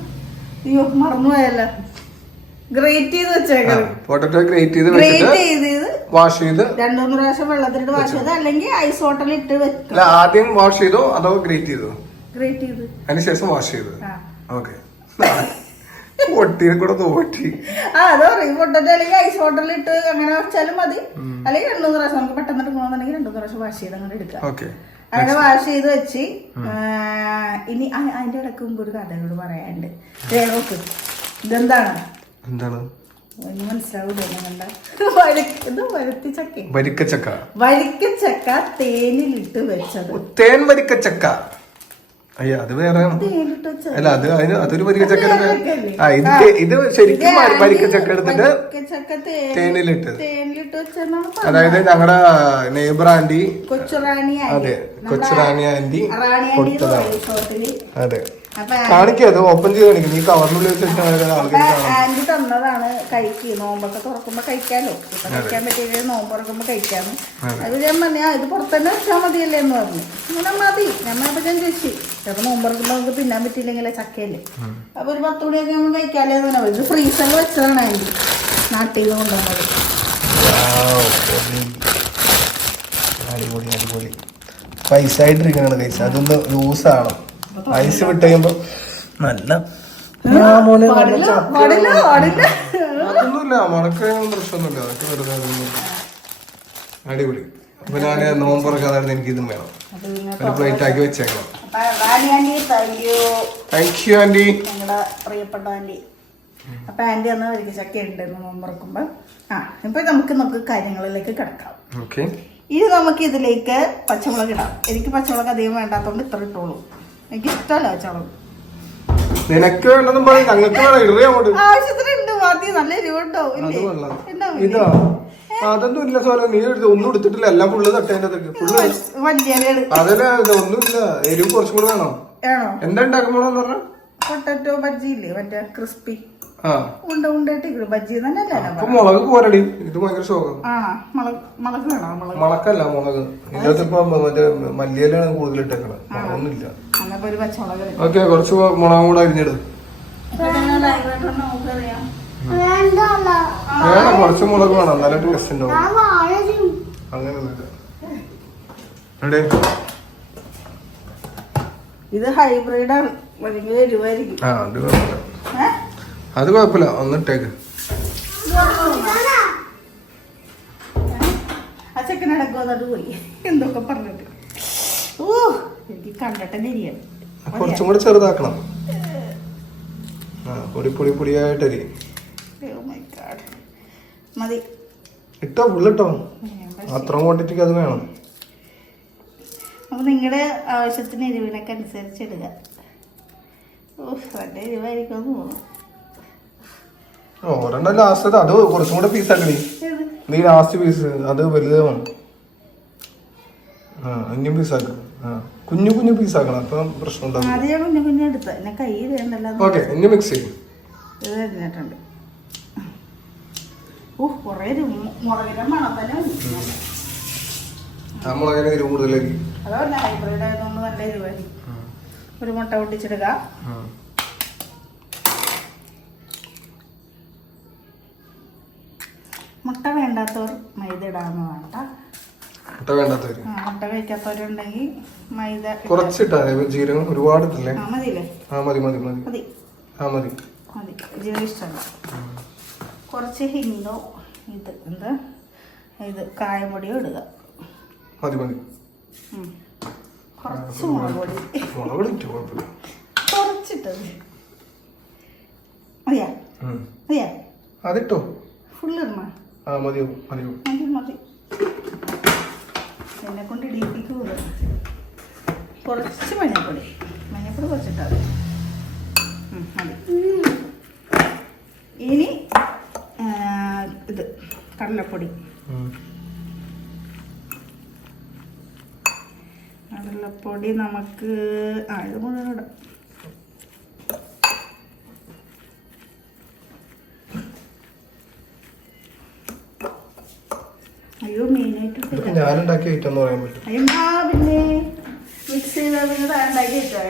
അയ്യോ മറന്നുപോയല്ലോ. ഗ്രേറ്റ് ചെയ്ത് വെച്ചേക്കണം. പൊട്ടറ്റോ ഗ്രേറ്റ് ചെയ്ത് വാഷ് ചെയ്ത് 2-3 പ്രാവശ്യം വെള്ളത്തിലിട്ട് വാഷ് ചെയ്ത്, അല്ലെങ്കിൽ ഐസ് വാട്ടറിൽ ഇട്ട് വെക്കുക. ആദ്യം വാഷ് ചെയ്തോ അതോ ഗ്രേറ്റ് ചെയ്തോ? ഗ്രേറ്റ് ചെയ്ത് അതിനുശേഷം വാഷ് ചെയ്തു. ഓക്കെ, പൊട്ടിയെ കൂടെ തോട്ടി. അത് പറയും പൊട്ടറ്റോ അല്ലെങ്കിൽ ഐസ് വാട്ടറിൽ ഇട്ട് അങ്ങനെ വെച്ചാലും മതി. അല്ലെങ്കിൽ 2-3 പ്രാവശ്യം നമുക്ക് പെട്ടെന്ന് എടുക്കണമെന്നുണ്ടെങ്കിൽ 2-3 പ്രാവശ്യം വാഷ് ചെയ്ത് അങ്ങനെ എടുക്കാം. അങ്ങനെ വാഷ് ചെയ്ത് വെച്ച് ഇനി അതിന്റെ ഇടയ്ക്ക് മുമ്പ് ഒരു കഥയോട് പറയാനുണ്ട്. നോക്ക്, ഇതെന്താണ്? എന്താണ് മനസ്സിലാവൂല? വരിക്കച്ചക്ക തേനിലിട്ട് വെച്ചത്. തേൻ വരിക്കച്ചക്ക. അയ്യ, അത് വേറെ. അല്ല, അത് അതൊരു വരിക്കച്ചക്ക. ഇത് ശരിക്കും വരിക്കച്ചക്ക എടുത്തിട്ട് തേനിലിട്ട്. അതായത് ഞങ്ങളുടെ നെയ്ബർ ആന്റി, അതെ, കൊച്ചുറാണി ആന്റി കൊടുത്തതാണ്. അതെ, കാണിക്കാം, അത് ഓപ്പൺ ചെയ്ത് കാണിക്കും. ഈ കവറിനുള്ളിൽ വെച്ചിട്ട് ആന്റി തന്നതാണ്. കഴിക്ക്, നോമ്പൊക്കെ തുറക്കുമ്പോ കഴിക്കാലോ. ഇപ്പൊ കഴിക്കാൻ പറ്റിയ നോമ്പ് തുറക്കുമ്പോ കഴിക്കാന്ന്. അത് ഞാൻ പറഞ്ഞാ ഇത് പുറത്തന്നെ വെച്ചാൽ മതിയല്ലേ എന്ന് പറഞ്ഞു. ഇങ്ങനെ മതി. ഞാൻ ചോദിച്ചു, ചിലപ്പോ നോമ്പ് തുറക്കുമ്പോ നമുക്ക് തിന്നാൻ പറ്റിയില്ലെങ്കിലേ ചക്കയല്ലേ, അപ്പൊ ഒരു 10 മണിയൊക്കെ നമ്മൾ കഴിക്കാല്ലേ എന്ന് പറഞ്ഞാൽ ഇത് ഫ്രീസറിൽ വെച്ചതാണ് ആന്റി, നാട്ടിൽ നിന്ന് കൊണ്ടുവന്നത്. അടിപൊളി അടിപൊളി. പൈസ ആയിട്ടിരിക്കണ പൈസ, അതൊന്ന് ലൂസാണ്. ഐസ് വിട്ട് കഴിയുമ്പോ നല്ല അതൊന്നുമില്ല, മണക്കൊന്നും പ്രശ്നമൊന്നുമില്ല. അതൊക്കെ വെറുതെ അടിപൊളി. അപ്പൊ ഞാന് നോമ്പുറക്കാതായിരുന്നു, എനിക്കിതും വേണം. ഒരു പ്ലേറ്റ് ആക്കി വെച്ചേക്കണം. താങ്ക് യു ആന്റി, ഞങ്ങളുടെ പ്രിയപ്പെട്ട ആന്റി. അപ്പൊ ആന്റി അന്ന് വരിക ചക്ക ഉണ്ടെന്ന് നോമ്പുറക്കുമ്പോ. ഇപ്പൊ നമുക്ക് കാര്യങ്ങളിലേക്ക് കിടക്കാം. ഓക്കെ, ഇനി നമുക്ക് ഇതിലേക്ക് പച്ചമുളക് ഇടാം. എനിക്ക് പച്ചമുളക് അധികം വേണ്ടാത്തോണ്ട് ഇത്ര ഇട്ടോളൂ. എനിക്ക് ഇഷ്ടമല്ല പച്ചമുളക്. നിനക്ക് വേണ്ടെന്നും പറയും, ഞങ്ങൾക്ക് വേണം. ആവശ്യത്തിനുണ്ട് മതി. നല്ല എരിവുണ്ടോ? ഇതാ അതൊന്നും ഇല്ല സോല, നീ ഒന്നും എടുത്തിട്ടില്ല, എല്ലാം ഫുള്ള് തട്ടേന്റെ ഫുള്ള്. അതല്ല, ഒന്നുമില്ല. എരിവ് കുറച്ചും കൂടെ വേണോ? എന്താ ഉണ്ടാക്കുമ്പോഴെന്ന് പറഞ്ഞ പൊട്ടറ്റോ ബജ്ജി ഇല്ലേ, മറ്റേ ക്രിസ്പി ഉണ്ടായിട്ട് ബജ്ജി തന്നെ. മുളക് പോരടി, ഇത് ഭയങ്കര ശോകം. മുളക് വേണം. മുളക്കല്ല, മുളക്. ഇതിപ്പോ മറ്റേ മല്ലിയിലാണ് കൂടുതൽ ഇട്ടേക്കണത്, മുളകൊന്നുമില്ല. ഓക്കെ, കുറച്ച് മുളകും കൂടെ അരിഞ്ഞിടും. വേണം, കുറച്ച് മുളക് വേണം, നല്ല ടേസ്റ്റ് ഉണ്ടാവും. അങ്ങനെയൊന്നുമില്ല. ഇത് ഹൈബ്രിഡ് ആണ്, ഭയങ്കര എരിവായിരിക്കും. അത് കുഴപ്പമില്ല, ഒന്നിട്ടേക്ക്. ആ ചെക്കനടക്കോ അത് പോയി എന്തൊക്കെ പറഞ്ഞിട്ട്. ഓ, എനിക്ക് കണ്ടിട്ട് എരിയാണ്. കുറച്ചും കൂടെ ചെറുതാക്കണം. പൊടി പൊടി പൊടിയായിട്ടരി മതി. ഇട്ടോ, ഫുള്ളിട്ടോ. അത്രയും ക്വാണ്ടിറ്റിക്ക് അത് വേണം. അപ്പൊ നിങ്ങളുടെ ആവശ്യത്തിന് എരിവിനൊക്കെ അനുസരിച്ച് ഇടുക. നല്ല എരിവായിരിക്കും തോന്നുന്നു. ഒരെണ്ണം ലാസ്റ്റ്, അത് കുറച്ചും കൂടെ പീസാക്കണി. നീ ലാസ്റ്റ് പീസ് അത് വലുത് വേണം. ഇനിയും പീസാക്കും. കുഞ്ഞു കുഞ്ഞു പീസാക്കണം അപ്പൊ പ്രശ്നം ഉണ്ടാവും. ആദ്യം ഞാൻ കുഞ്ഞു കുഞ്ഞു എടുത്ത എന്നെ കൈ വേണ്ടല്ലോ. ഓക്കെ, ഇനി മിക്സ് ചെയ്യും. ഇത് കഴിഞ്ഞിട്ടുണ്ട്. കൊറേ മുളകിന്റെ മണം തന്നെ. ആ മുളകിന് എരിവ് കൂടുതലായിരിക്കും. അതല്ല ഹൈബ്രിഡ് ആയതുകൊണ്ട് നല്ല എരിവായിരിക്കും. ഒരു മുട്ട പൊട്ടിച്ചിടുക. മുട്ട വേണ്ടാത്തവർ മൈദ ഇടാന്ന് വേണ്ട. മുട്ട വേണ്ടാത്തവര്, മുട്ട കഴിക്കാത്തവരുണ്ടെങ്കിൽ മൈദ കുറച്ചിട്ടാ ജീരകം ഒരുപാട് ഇട്ടില്ലേ? മതിയില്ലേ? മതി മതി മതി മതി മതി മതി. ജീരകം ഇഷ്ടമല്ല. കുറച്ച് ഹിംഗോ ഇത് എന്താ ഇത് കായപ്പൊടിയോ ഇടുക. മതി മതി. കുറച്ച് മുളക് പൊടി, മുളക് പൊടി ഇട്ടു, കുഴപ്പമില്ല. കുറച്ചിട്ടത് മതിയാ? മതിയാ? അതിട്ടോ ഫുള്ള് ഇടണ? മതിയോ മതിയോ മതി മതി. എന്നെ കൊണ്ട് ഇടിയിപ്പിക്കൂല. കുറച്ച് മഞ്ഞപ്പൊടി, മഞ്ഞപ്പൊടി കുറച്ചിട്ടാൽ മതി. ഇനി ഇത് കടലപ്പൊടി. കടലപ്പൊടി നമുക്ക് ഇത് മുഴുവൻ ഇടാം. അയ്യോ മെയിനായിട്ട് ഞാനുണ്ടാക്കിയ ഐറ്റം എന്ന് പറയാൻ പറ്റും. പിന്നെ മിക്സ് ചെയ്താൽ പിന്നെ താണ്ടാക്കി ഇട്ടാ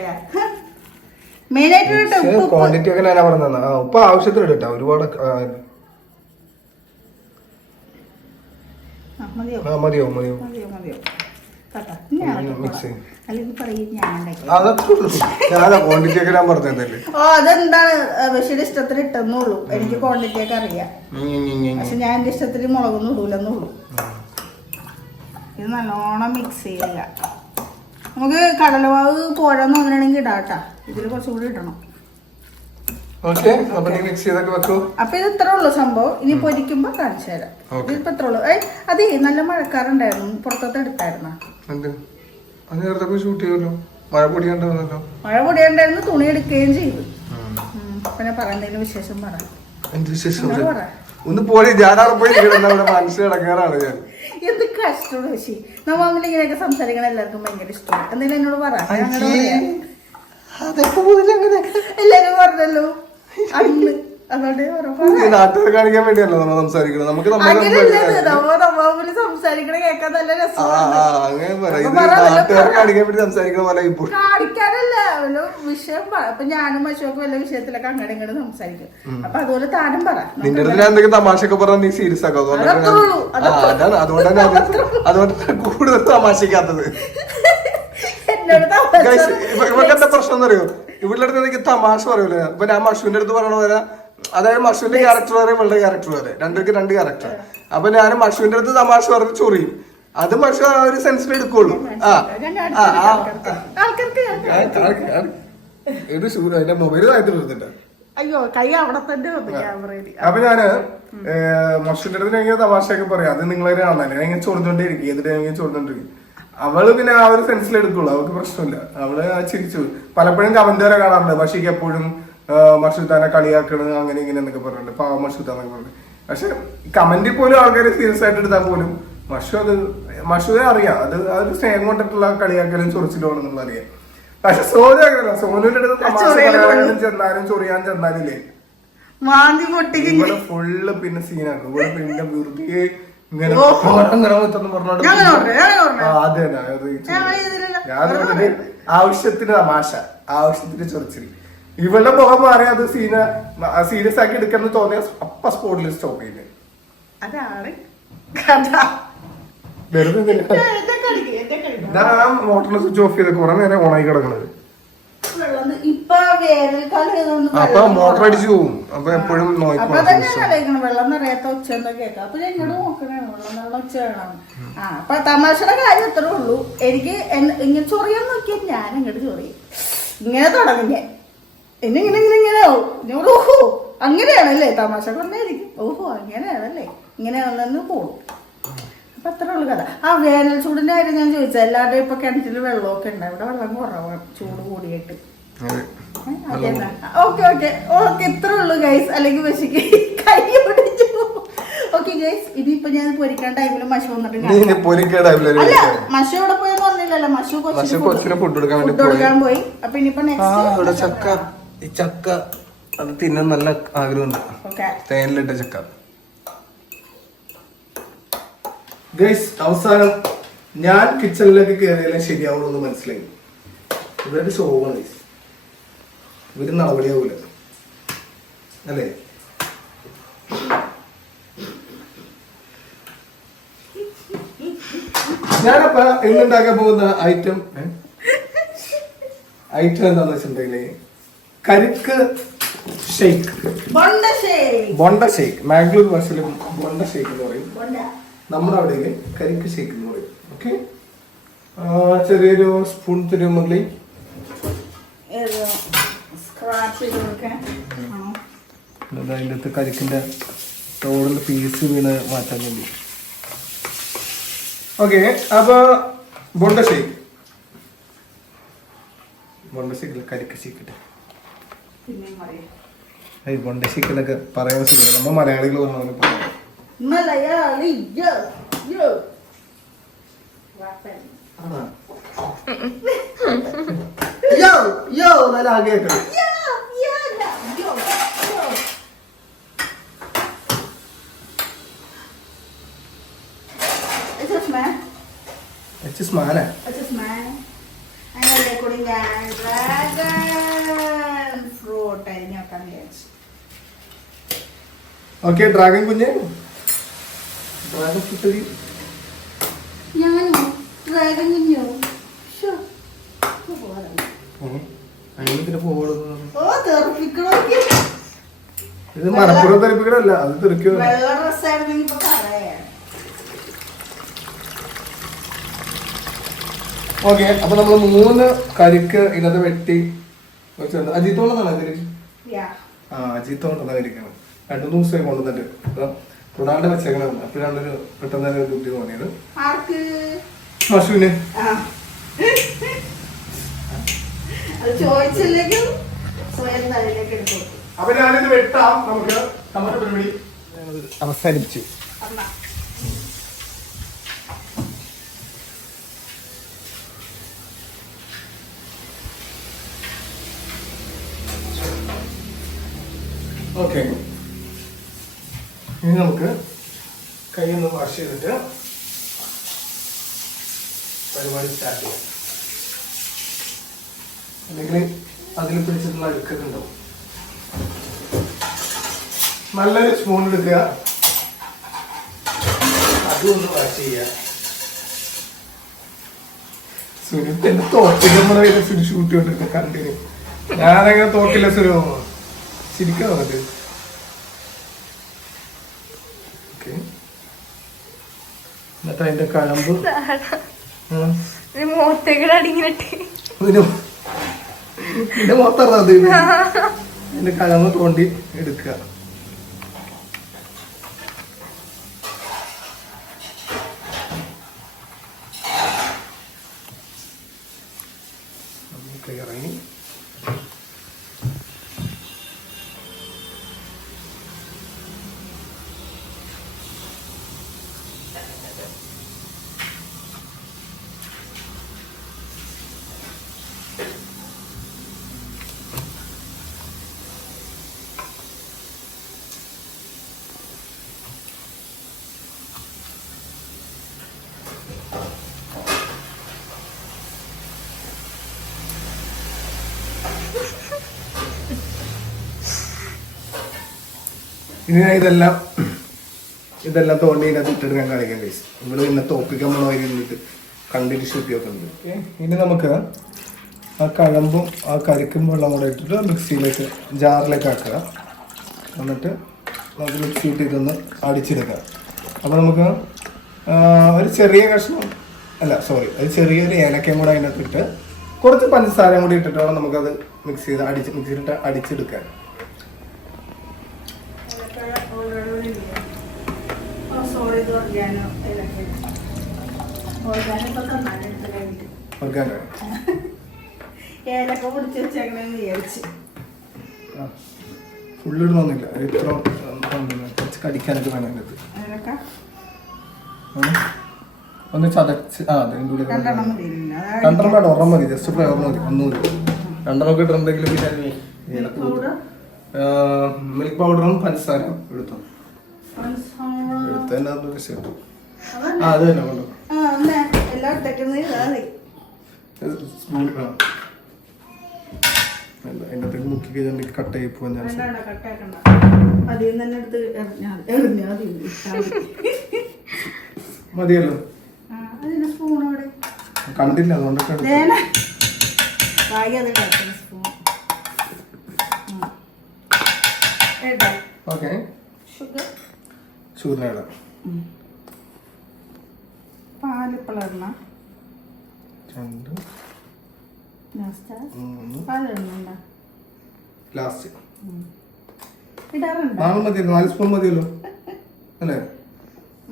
മെയിനായിട്ട് ക്വാണ്ടിറ്റി ഒക്കെ ഞാനാ പറഞ്ഞ ഉപ്പ് ആവശ്യത്തിന് ഇടട്ടാ, ഒരുപാട് മതിയോ മതിയോ മതിയോ മതിയോ മതിയോ മിക്സ് ചെയ്യും. അല്ലെങ്കിൽ പറയും ഞാൻ ക്വാണ്ടിറ്റി ഒക്കെ ഞാൻ പറഞ്ഞതല്ലേ. അതെന്താണ് ബഷീർ ഇഷ്ടത്തിന് ഇട്ടെന്നുള്ളൂ. എനിക്ക് ക്വാണ്ടിറ്റി ഒക്കെ അറിയാം. പക്ഷെ ഞാൻ എന്റെ ഇഷ്ടത്തിന് മുളകൊന്നും ഇടൂലെന്നുള്ളൂ. ഇത് നല്ലോണം മിക്സ് ചെയ്യുക. നമുക്ക് കടലമാവ് പോരാന്ന് തോന്നണമെങ്കിൽ ഇടാട്ടാ. ഇതിൽ കുറച്ചും കൂടി ഇടണം. അപ്പൊ ഇത് ഇത്ര ഉള്ളു സംഭവം. ഇനി പൊരിക്കുമ്പോ കാണിച്ചു തരാം. ഇതിപ്പോ ഇത്ര ഉള്ളു. അതെ, നല്ല മഴക്കാറുണ്ടായിരുന്നു. പുറത്തോട്ട് എടുത്തായിരുന്ന മഴ പൊടിയുണ്ടായിരുന്നു. തുണി എടുക്കുകയും ചെയ്തു. പിന്നെ പറയുന്നതിന് വിശേഷം പറ. ഒന്ന് പോയി ഞാനവിടെ പോയി മനസ്സ് കിടക്കാറാണ് ഞാൻ. എന്ത് കഷ്ടമാണ്. പക്ഷേ നമ്മ ഇങ്ങനെയൊക്കെ സംസാരിക്കണ എല്ലാവർക്കും ഭയങ്കര ഇഷ്ടമാണ്. എന്തെങ്കിലും എന്നോട് പറ. എല്ലാരും പറഞ്ഞല്ലോ അന്ന്. നാട്ടുകാർ കാണിക്കാൻ വേണ്ടിയല്ലോ നമ്മൾ സംസാരിക്കണം. നമുക്ക് സംസാരിക്കണ കേൾക്കാൻ നല്ല അങ്ങനെ പറയാം. നാട്ടുകാർ കാണിക്കാൻ വേണ്ടി സംസാരിക്കണ പോലെ ഇപ്പോൾ കാണിക്കാനല്ല വല്ല വിഷയം. ഇപ്പൊ ഞാനും മശുവൊക്കെ വല്ല വിഷയത്തിലൊക്കെ അങ്ങനെ ഇങ്ങനെ സംസാരിക്കും. അപ്പൊ അതുപോലെ താനും പറ. നിന്റെ അടുത്ത് ഞാൻ എന്തെങ്കിലും തമാശയൊക്കെ പറഞ്ഞാൽ നീ സീരിയസ് ആക്കാം. അതാണ് അതുകൊണ്ട് കൂടുതൽ തമാശിക്കാത്തത്. ഇവർക്ക് എന്താ പ്രശ്നം എന്നറിയോ? ഇവളുടെ അടുത്ത് എനിക്ക് തമാശ പറയൂല. ഇപ്പൊ ഞാൻ മഷുവിന്റെ അടുത്ത് പറയണ പോലെ, അതായത് മഷുവിന്റെ ക്യാരക്ടർ വരെ ഇവളുടെ ക്യാരക്ടർ വരെ രണ്ടുപേർക്ക് രണ്ട് ക്യാരക്ടർ. അപ്പൊ ഞാൻ മഷുവിന്റെ അടുത്ത് തമാശ പറഞ്ഞ് ചൊറിയും. അത് മഷു ആ ഒരു സെൻസിൽ എടുക്കുള്ളൂ. എന്റെ മൊബൈൽ താഴ്ത്തിട്ട്. അയ്യോ കൈ അവിടെ തന്നെ ക്യാമറയിൽ. അപ്പൊ ഞാന് മഷുവിന്റെ അടുത്ത് എങ്ങനെ തമാശയൊക്കെ പറയാം. അത് നിങ്ങളെ കാണാനല്ലേ ഞാൻ ഇങ്ങനെ ചൊറിഞ്ഞോണ്ടിരിക്കും. എന്നിട്ട് ഞാൻ ഇങ്ങനെ ചൊറിഞ്ഞോണ്ടിരിക്കും. അവള് പിന്നെ ആ ഒരു സെൻസിൽ എടുക്കുള്ളൂ. അവൾക്ക് പ്രശ്നമില്ല. അവള് ചിരിച്ചു. പലപ്പോഴും കമന്റ് വരെ കാണാറുണ്ട്. മഷിക്ക് എപ്പോഴും മഷുദാനെ കളിയാക്കണ് അങ്ങനെ ഇങ്ങനെ എന്നൊക്കെ പറഞ്ഞിട്ടുണ്ട്. പാവ മഷുദാന്നൊക്കെ പറഞ്ഞു. പക്ഷെ കമന്റിൽ പോലും ആൾക്കാരെ സീരിയസ് ആയിട്ട് എടുത്താൽ പോലും മഷുവിനെ അറിയാം. അത് ആ ഒരു സ്നേഹം കൊണ്ടിട്ടുള്ള കളിയാക്കലും ചൊറിച്ചിലാണെന്നുള്ള അറിയാം. പക്ഷെ സോനു അങ്ങനെയല്ല. സോനുവിന്റെ അടുത്ത് തമാശ പറയാനും ചെന്നാലും ചൊറിയാൻ ചെന്നാലില്ലേ ഇവിടെ ഫുള്ള് പിന്നെ സീനാക്കും. ഇവിടെ പിന്നെ വെറുതെ ഇങ്ങനെ ആവശ്യത്തിന് തമാശ, ആവശ്യത്തിന് ചൊറിച്ചിൽ. ഇവളുടെ മുഖം മാറി അത് സീരിയസ് ആക്കി എടുക്കണം തോന്നിയ അപ്പ സ്പോട്ടിൽ സ്റ്റോപ്പ് ചെയ്യുന്നത്. മോട്ടറിന് സ്വിച്ച് ഓഫ് ചെയ്ത് കുറെ നേരം ഓണായി കിടക്കണത്. അപ്പൊ മോട്ടർ അടിച്ചു പോകും. അപ്പൊ എപ്പോഴും വെള്ളം നിറയാത്ത ഒച്ച കേൾക്കാം. അപ്പൊ എന്നോട് നോക്കണേ വെള്ളം നല്ല ഒച്ച വേണം. അപ്പൊ തമാശയുടെ കാര്യം അത്രേ ഉള്ളൂ. എനിക്ക് ഇങ്ങനെ ചൊറിയാൻ നോക്കിയാൽ ഞാൻ ഇങ്ങോട്ട് ചൊറിയും. ഇങ്ങനെ തുടങ്ങും ഞാൻ. എന്നെ ഇങ്ങനെ ഇങ്ങനെ ഇങ്ങനെ ആവും. എന്നോട് ഓഹോ അങ്ങനെയാണല്ലേ തമാശ പറഞ്ഞായിരിക്കും. ഓഹോ അങ്ങനെയാണല്ലേ ഇങ്ങനെയാണെന്ന് പോകും. അപ്പൊ അത്രേ ഉള്ളു കഥ. വേനൽ ചൂടിന്റെ കാര്യം ഞാൻ ചോദിച്ചത്. എല്ലാവരുടെയും ഇപ്പൊ കിണറ്റില് വെള്ളമൊക്കെ ഉണ്ട്. ഇവിടെ വെള്ളം കുറവാണ് ചൂട് കൂടിയിട്ട്. ഓക്കെ ഓക്കെ ഓക്കെ ഇത്രേ ഉള്ളൂ ഗൈസ്. അല്ലെങ്കിൽ മഷിക്ക് കൈ പിടിച്ചു. ഓക്കെ ഗൈസ്, ഇനിയിപ്പൊ ഞാൻ പൊരിക്കാൻ ടൈമില് മഷി വന്നിട്ട് അല്ല മഷി ഇവിടെ പോയെന്ന് പറഞ്ഞു ഇല്ലല്ലോ മഷു കൊച്ചിന് ഫുഡ് കൊടുക്കാൻ വേണ്ടി ഫുഡ് കൊടുക്കാൻ പോയി. അപ്പൊ ഇനിയിപ്പോ ഇവിടെ ചക്ക, ഈ ചക്ക അത് തിന്നാൻ നല്ല ആഗ്രഹമുണ്ട്. തേനിലിട്ട ചക്ക. ഗൈസ്, അവസാനം ഞാൻ കിച്ചണിലേക്ക് കയറിയാലേ ശരിയാവുള്ളൂ മനസ്സിലായി. ഇവരുടെ ഷോവാണ് ഗൈസ്. ഇവര് നടപടിയാവൂല അല്ലേ? ഞാനപ്പ ഇന്നുണ്ടാക്കാൻ പോകുന്ന ഐറ്റം എന്താന്ന് വെച്ചിട്ടുണ്ടെങ്കില് കരിക്ക് ഷെയ്ക്ക്, ബൊണ്ട ഷെയ്ക്ക്. മാംഗ്ലൂർ ഭാഷയിലും ബൊണ്ട ഷെയ്ക്ക് എന്ന് പറയും. നമ്മുടെ അവിടെ കരിക്ക് ഷെയ്ക്ക് എന്ന് പറയും. ഓക്കെ, ചെറിയൊരു സ്പൂൺ തിരുമുള്ളി, അതിൻ്റെ അകത്ത് കരിക്കിന്റെ തോടുള്ള പീസ് വീണ് മാറ്റാൻ വേണ്ടി. ഓക്കെ, അപ്പൊ ബൊണ്ട ഷേക്ക്, കരിക്ക് ഷേക്ക്. ബൊണ്ട ഷേക്ക് എന്നൊക്കെ പറയാൻ പറ്റില്ല, നമ്മ മലയാളികൾ പറഞ്ഞ ഓക്കെ. ഡ്രാഗൺ കുഞ്ഞ്, ഡ്രാഗൺ ഫ്രൂട്ട്. ഇത് മലപ്പുറം തെറിപ്പിക്കണല്ല, അത് തെറിക്കോ. ഓക്കെ, അപ്പൊ നമ്മള് 3 കരിക്ക് ഇതിനകത്ത് വെട്ടി വെച്ചിട്ടുണ്ട്. അജിത്തോണ്ടെന്നാണ് ഇതില്. അജിത്തോണ്ടെന്നാ കരിക്കണം. 2-3 ദിവസമായി കൊണ്ടുവന്നിട്ട് കൂടാണ്ട് വെച്ചേക്കണം. അപ്പോഴാണ് ഒരു പെട്ടെന്ന് തന്നെ ബുദ്ധി തോന്നിയത്. മഷുവിന് അപ്പൊ ഞാനിത് വെട്ടാം. നമുക്ക് നമ്മുടെ പരിപാടി അവസാനിപ്പിച്ചു. ഓക്കെ, ഇനി നമുക്ക് കൈയൊന്ന് വാഷ് ചെയ്തിട്ട് പരിപാടി സ്റ്റാർട്ട് ചെയ്യാം. അല്ലെങ്കിൽ അതിൽ പിടിച്ചിട്ടുള്ള അഴുക്കൊക്കെ ഉണ്ടാവും. നല്ലൊരു സ്പൂൺ എടുക്കുക, അതുകൊണ്ട് വാഷ് ചെയ്യുക. സുനിത്ത് എന്നെ തോട്ടിക്കുന്ന സുനി ഷൂട്ട് ചെയ്തിട്ട് കണ്ടിന്. ഞാനങ്ങനെ തോക്കില്ല സുരോ, ചിരിക്കാൻ വന്നിട്ട്. ഓക്കെ, എന്നിട്ട് അതിന്റെ കഴമ്പ് ഇതിന്റെ മൊത്തം അതിന്റെ കഴമ്പ് തോണ്ടി എടുക്കുക. ഇറങ്ങി ഇനി ഞാൻ ഇതെല്ലാം തോണ്ടി ഇതിനകത്ത് ഇട്ടിട്ട് ഞാൻ കളിക്കാൻ കഴിച്ചു. ഇവിടെ പിന്നെ തോപ്പിക്കാൻ പോണ വഴി നിന്നിട്ട് കണ്ടിട്ട് ഷൂട്ട് ചെയ്തിട്ടുണ്ട്. ഓക്കെ, ഇനി നമുക്ക് ആ കഴമ്പും ആ കരിക്കും വെള്ളം കൂടെ ഇട്ടിട്ട് മിക്സിയിലേക്ക് ജാറിലേക്ക് ആക്കുക. എന്നിട്ട് നമുക്ക് മിക്സി ഇട്ടിട്ടൊന്ന് അടിച്ചെടുക്കുക. അപ്പോൾ നമുക്ക് ഒരു ചെറിയ കഷ്ണം ഒരു ചെറിയൊരു ഏലക്കയും കൂടെ അതിനകത്ത് ഇട്ട് കുറച്ച് പഞ്ചസാരയും കൂടി ഇട്ടിട്ട് വേണം നമുക്കത് മിക്സിയിലിട്ട് അടിച്ചെടുക്കാൻ. ഫുള്ളിടണമെന്നില്ല, ഇത്ര കുറച്ച് കടിക്കാനൊക്കെ വേണം അതിനകത്ത്. ഒന്ന് ചതച്ച് അതിൻ്റെ ഉള്ളിൽ രണ്ടെണ്ണം മതിയില്ല. രണ്ടെണ്ണം വേണ്ട, ഒരെണ്ണം മതി, ജസ്റ്റ് ഫ്ലേവർ മതി. ഒന്ന് മതി. രണ്ടെണ്ണം ഇട്ടിട്ടുണ്ടെങ്കിൽ പിന്നെ മിൽക്ക് പൗഡറും പഞ്ചസാരയും എടുത്തു എടുത്തതിൻ്റെ വിഷയം. അത് തന്നെ കൊണ്ടു എല്ലാം ഇട്ടേക്കുന്നത് ഇതാണ്. അതിൻ്റെ മുക്കി കഴിഞ്ഞാൽ കട്ടായി പോകാൻ ചാൻസ്. കട്ടാക്കണ്ട, അതിൽ നിന്ന് തന്നെ എടുത്ത് എറിഞ്ഞാൽ മതിയല്ലോ. അതിന്റെ സ്പൂൺ അവിടെ കണ്ടില്ല, അതുകൊണ്ടൊക്കെ സ്പൂൺ. ഓക്കെ. ഷുഗർ ഷുഗറിനിടാം. പാലിപ്പളർന്ന 2 3 പാലിടുന്നുണ്ടോ? ലാസ്റ്റ് ഇടാറുണ്ടോ? 4 മതിയല്ലോ, 4 സ്പൂൺ മതിയല്ലോ അല്ലേ?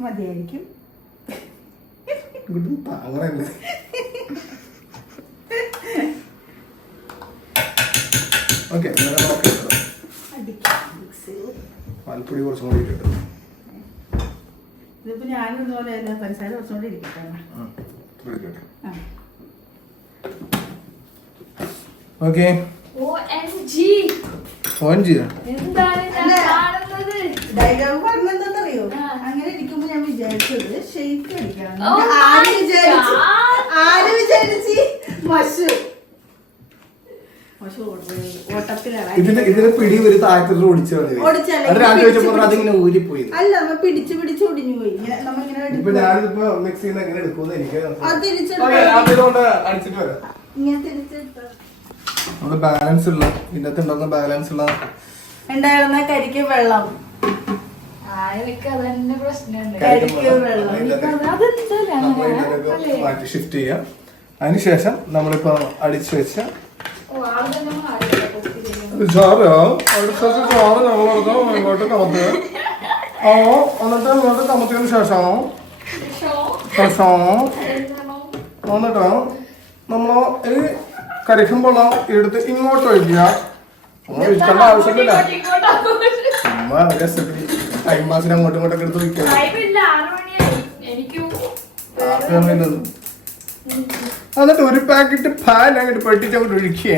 മതിയായിരിക്കും. അങ്ങനെയല്ലേ? ഓക്കെ, പാൽപ്പൊടി കുറച്ചും കൂടി ഇട്ടിട്ട്. ഇതിപ്പോ ഞാനിതുപോലെ പഞ്ചസാര കുറച്ചുകൂടി ഇരിക്കട്ടെ. ഓക്കെ. ഡയലോഗ് പറഞ്ഞെന്താന്നറിയോ? അങ്ങനെ ഇരിക്കുമ്പോ ഞാൻ വിചാരിച്ചത് ഷെയ്ക്ക് അടിക്കണം. ആര് വിചാരിച്ച് ഇതിന് പിടി ഒരു താഴത്തോട്ട് ഓടിച്ചു അതിങ്ങനെ ഊരിപ്പോയി. അല്ല, നമ്മ പിടിച്ച് ഒടിഞ്ഞു പോയി. ഇപ്പൊ ഞാനിപ്പോ മിക്സ് ചെയ്യുന്ന എങ്ങനെ എടുക്കുമെന്ന് എനിക്ക് അടിച്ചിട്ട് വരാം. നമ്മള് ബാലൻസ് ഉള്ള ഇതിനകത്ത് ഉണ്ടാകുന്ന ബാലൻസ് ഉള്ള ഉണ്ടായിരുന്ന കരിക്ക് വെള്ളം മാറ്റി ഷിഫ്റ്റ് ചെയ്യാം. അതിനുശേഷം നമ്മളിപ്പോ അടിച്ചു വെച്ച ചോറ് നമ്മളെടുത്ത് ഇങ്ങോട്ട് കമത്തുക. എന്നിട്ട് ഇങ്ങോട്ട് കമത്തിയതിനു ശേഷം എന്നിട്ട് നമ്മള് ഈ കരിക്കുമ്പോൾ എടുത്ത് ഇങ്ങോട്ട് ഒഴിക്കുക. ഒഴിക്കേണ്ട ആവശ്യമില്ല, ടൈം പാസിന് അങ്ങോട്ടും ഇങ്ങോട്ടൊക്കെ എടുത്ത് വയ്ക്കുക. എന്നിട്ട് ഒരു പാക്കറ്റ് പാൽ അങ്ങോട്ട് പൊട്ടിച്ച് അങ്ങോട്ട് ഒഴിക്കുക.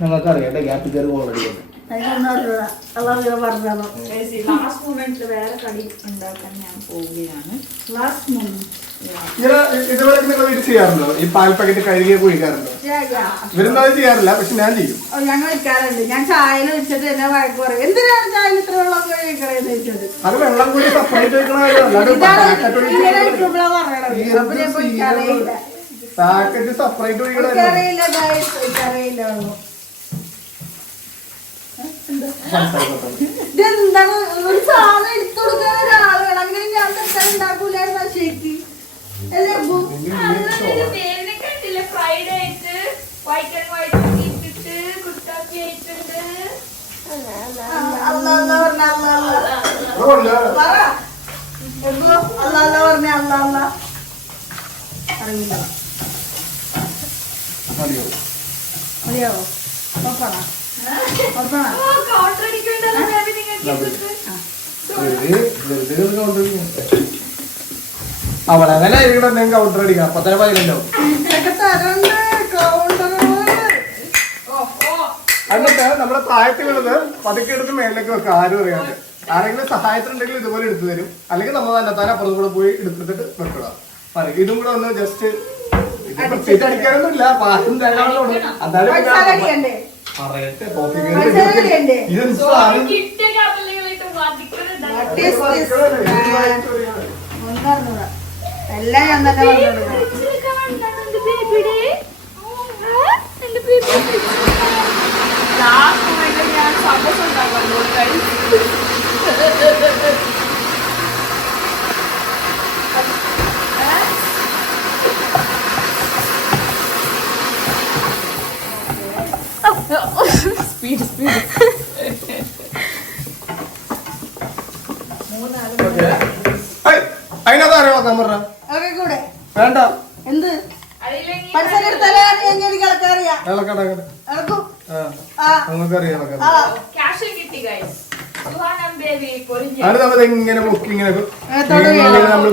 ഞങ്ങൾക്ക് അറിയാം ഗ്യാപ്പ് കയറി ഓൾറെഡി ലാസ്റ്റ് മൊമെന്റിൽ വേറെ കടി ഉണ്ടാക്കാൻ ഞാൻ പോവുകയാണ്. ഇതുപോലെ നിങ്ങൾ ഇത് ചെയ്യാറുണ്ടോ? ഈ പാൽ പാക്കറ്റ് കഴുകിയ കുഴിക്കാറുണ്ടോ? ഇവരൊന്നും അത് ചെയ്യാറില്ല, പക്ഷെ ഞാൻ ചെയ്യും. ഞങ്ങൾ വെക്കാറുണ്ട്. ഞാൻ ചായയിൽ വെച്ചിട്ട് എന്നെ വഴക്ക് പറയും, എന്തിനാണ് ചായയിൽ ഇത്ര വെള്ളം കഴിക്കണേന്ന് വെച്ചത്. അത് വെള്ളം കൂടി സെപ്പറേറ്റ് വെക്കണ പാക്കറ്റ് സെപ്പറേറ്റ് അറിയില്ല വെള്ളം. ഇതെന്താണ് ഒരു സാധനം എടുത്തു കൊടുക്കാൻ ഒരാൾ വേണം. അങ്ങനെ ഞാൻ തെറ്റാൻ ഉണ്ടാക്കൂലായിരുന്നു ശരിക്ക്. മതിയാവോ? അവളങ്ങനെ എന്തെങ്കിലും കൗണ്ടർ അടിക്കാം. അപ്പൊ തന്നെ പതിനല്ലോ. എന്നിട്ട് നമ്മളെ താഴത്തിലുള്ളത് പതുക്കെ എടുത്ത് മേലിലേക്ക് വെക്കുക. ആരും അറിയാതെ ആരെങ്കിലും സഹായത്തിനുണ്ടെങ്കിൽ ഇതുപോലെ എടുത്തു തരും. അല്ലെങ്കിൽ നമ്മൾ തന്നെ തന്നെ അപ്പുറത്ത് കൂടെ പോയി എടുത്തിട്ട് വെക്കുക. ഇതും കൂടെ ഒന്ന് ജസ്റ്റ് അടിക്കാനൊന്നുമില്ല. പാട്ടും തേങ്ങാളോട് എന്തായാലും എല്ലാം ഞാൻ തന്നെ സ്പീഡ് അതിനകത്ത് അറിയാം പറഞ്ഞ കൂടെ വേണ്ട. എന്ത് നമുക്കറിയാം ക്യാഷ് കിട്ടി ഗൈസ്. അത് നമ്മൾ എങ്ങനെ പൊക്കി ഇങ്ങനെ നമ്മൾ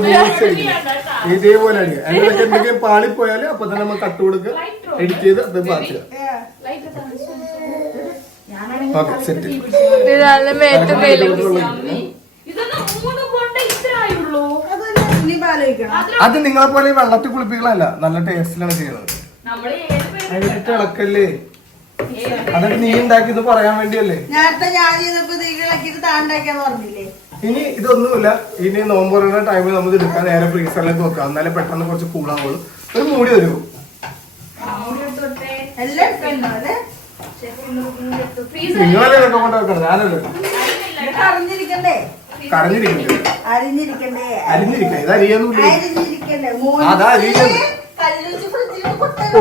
ഇതേപോലെ അടിക്കുക. അതിനൊക്കെ എന്തെങ്കിലും പാളിപ്പോയാല് അപ്പൊ തന്നെ നമ്മൾ കട്ട് കൊടുക്കുക, എഡിറ്റ് ചെയ്ത് അത് പാച്ചുക. Okay set. അത് നിങ്ങളെ പോലെ വെള്ളത്തിൽ കുളിപ്പിക്കലല്ല, നല്ല ടേസ്റ്റിലാണ് ചെയ്യുന്നത്. അതിട്ട് ഇളക്കല്ലേ, അതൊക്കെ നീ ഉണ്ടാക്കിയത് പറയാൻ വേണ്ടിയല്ലേ. ഇനി ഇതൊന്നുമില്ല, ഇനി നോമ്പ് പറയുന്ന ടൈമിൽ നമ്മൾ എടുക്കാൻ നേരെ ഫ്രീസറിലേക്ക് വെക്കാം, എന്നാലേ പെട്ടെന്ന് കുറച്ച് കൂളാവുള്ളൂ. ഒരു മൂടി തരുമോ? നിങ്ങളല്ലേ ഇതൊക്കെ കൊണ്ട് വെക്കണം, ഞാനല്ലേ. കറിഞ്ഞിരിക്കണ്ടേ, അരിഞ്ഞിരിക്കണ്ടേ, ഇത് അരിയൊന്നുമില്ല. അതാ അരിയുന്നത്. ഓ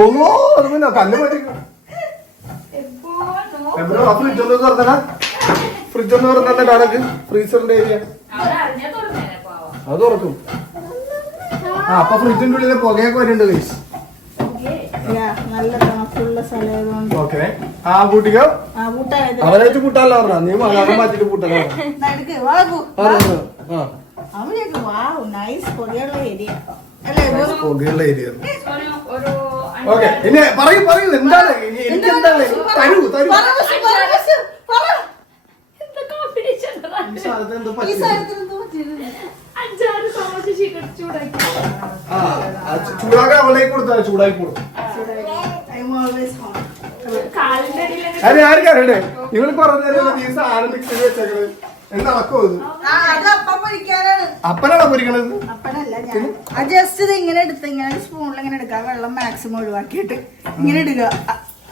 അത് പിന്നെ കല്ല് പറ്റിക്കണം. ഫ്രിഡ്ജൊന്ന് തുറന്നടാ, ഫ്രിഡ്ജൊന്ന് തുറന്നിട്ട് അടക്ക്. ഫ്രീസറിന്റെ ഏരിയ അത് തുറക്കും. അപ്പൊ ഫ്രിഡ്ജിന്റെ ഉള്ളിൽ പുകയൊക്കെ വരുന്നുണ്ട് ഗൈസ്. നല്ല തണുപ്പുള്ള സ്ഥലമായതുകൊണ്ട് ഓക്കെ. ആ കൂട്ടിക്കോ, അവരെ വെച്ച് കൂട്ടാനല്ല പറഞ്ഞ, നീ മലയാളം മാറ്റിട്ട് കൂട്ടല്ലോ. പുകയുള്ള ഏരിയ. ഓക്കെ, ഇനി പറയൂ എന്താണ് എനിക്ക് എന്താണ് തരൂ തരൂ. ചൂടാക്കാൻ അവളേക്ക് കൊടുത്താൽ ചൂടാക്കി കൊടുക്കും. അത് ആർക്കറിയണ്ടേ, നിങ്ങൾ പറഞ്ഞല്ലോ ഈ സാധനം മിക്സ് ചെയ്ത് വെച്ചേക്കണത്. എന്താക്കോ അപ്പനാണോ പൊരിക്കണത്? ജസ്റ്റ് ഇത് ഇങ്ങനെ എടുത്ത് ഇങ്ങനെ സ്പൂണിൽ ഇങ്ങനെ എടുക്കുക, വെള്ളം മാക്സിമം ഒഴിവാക്കിയിട്ട് ഇങ്ങനെ ഇടുക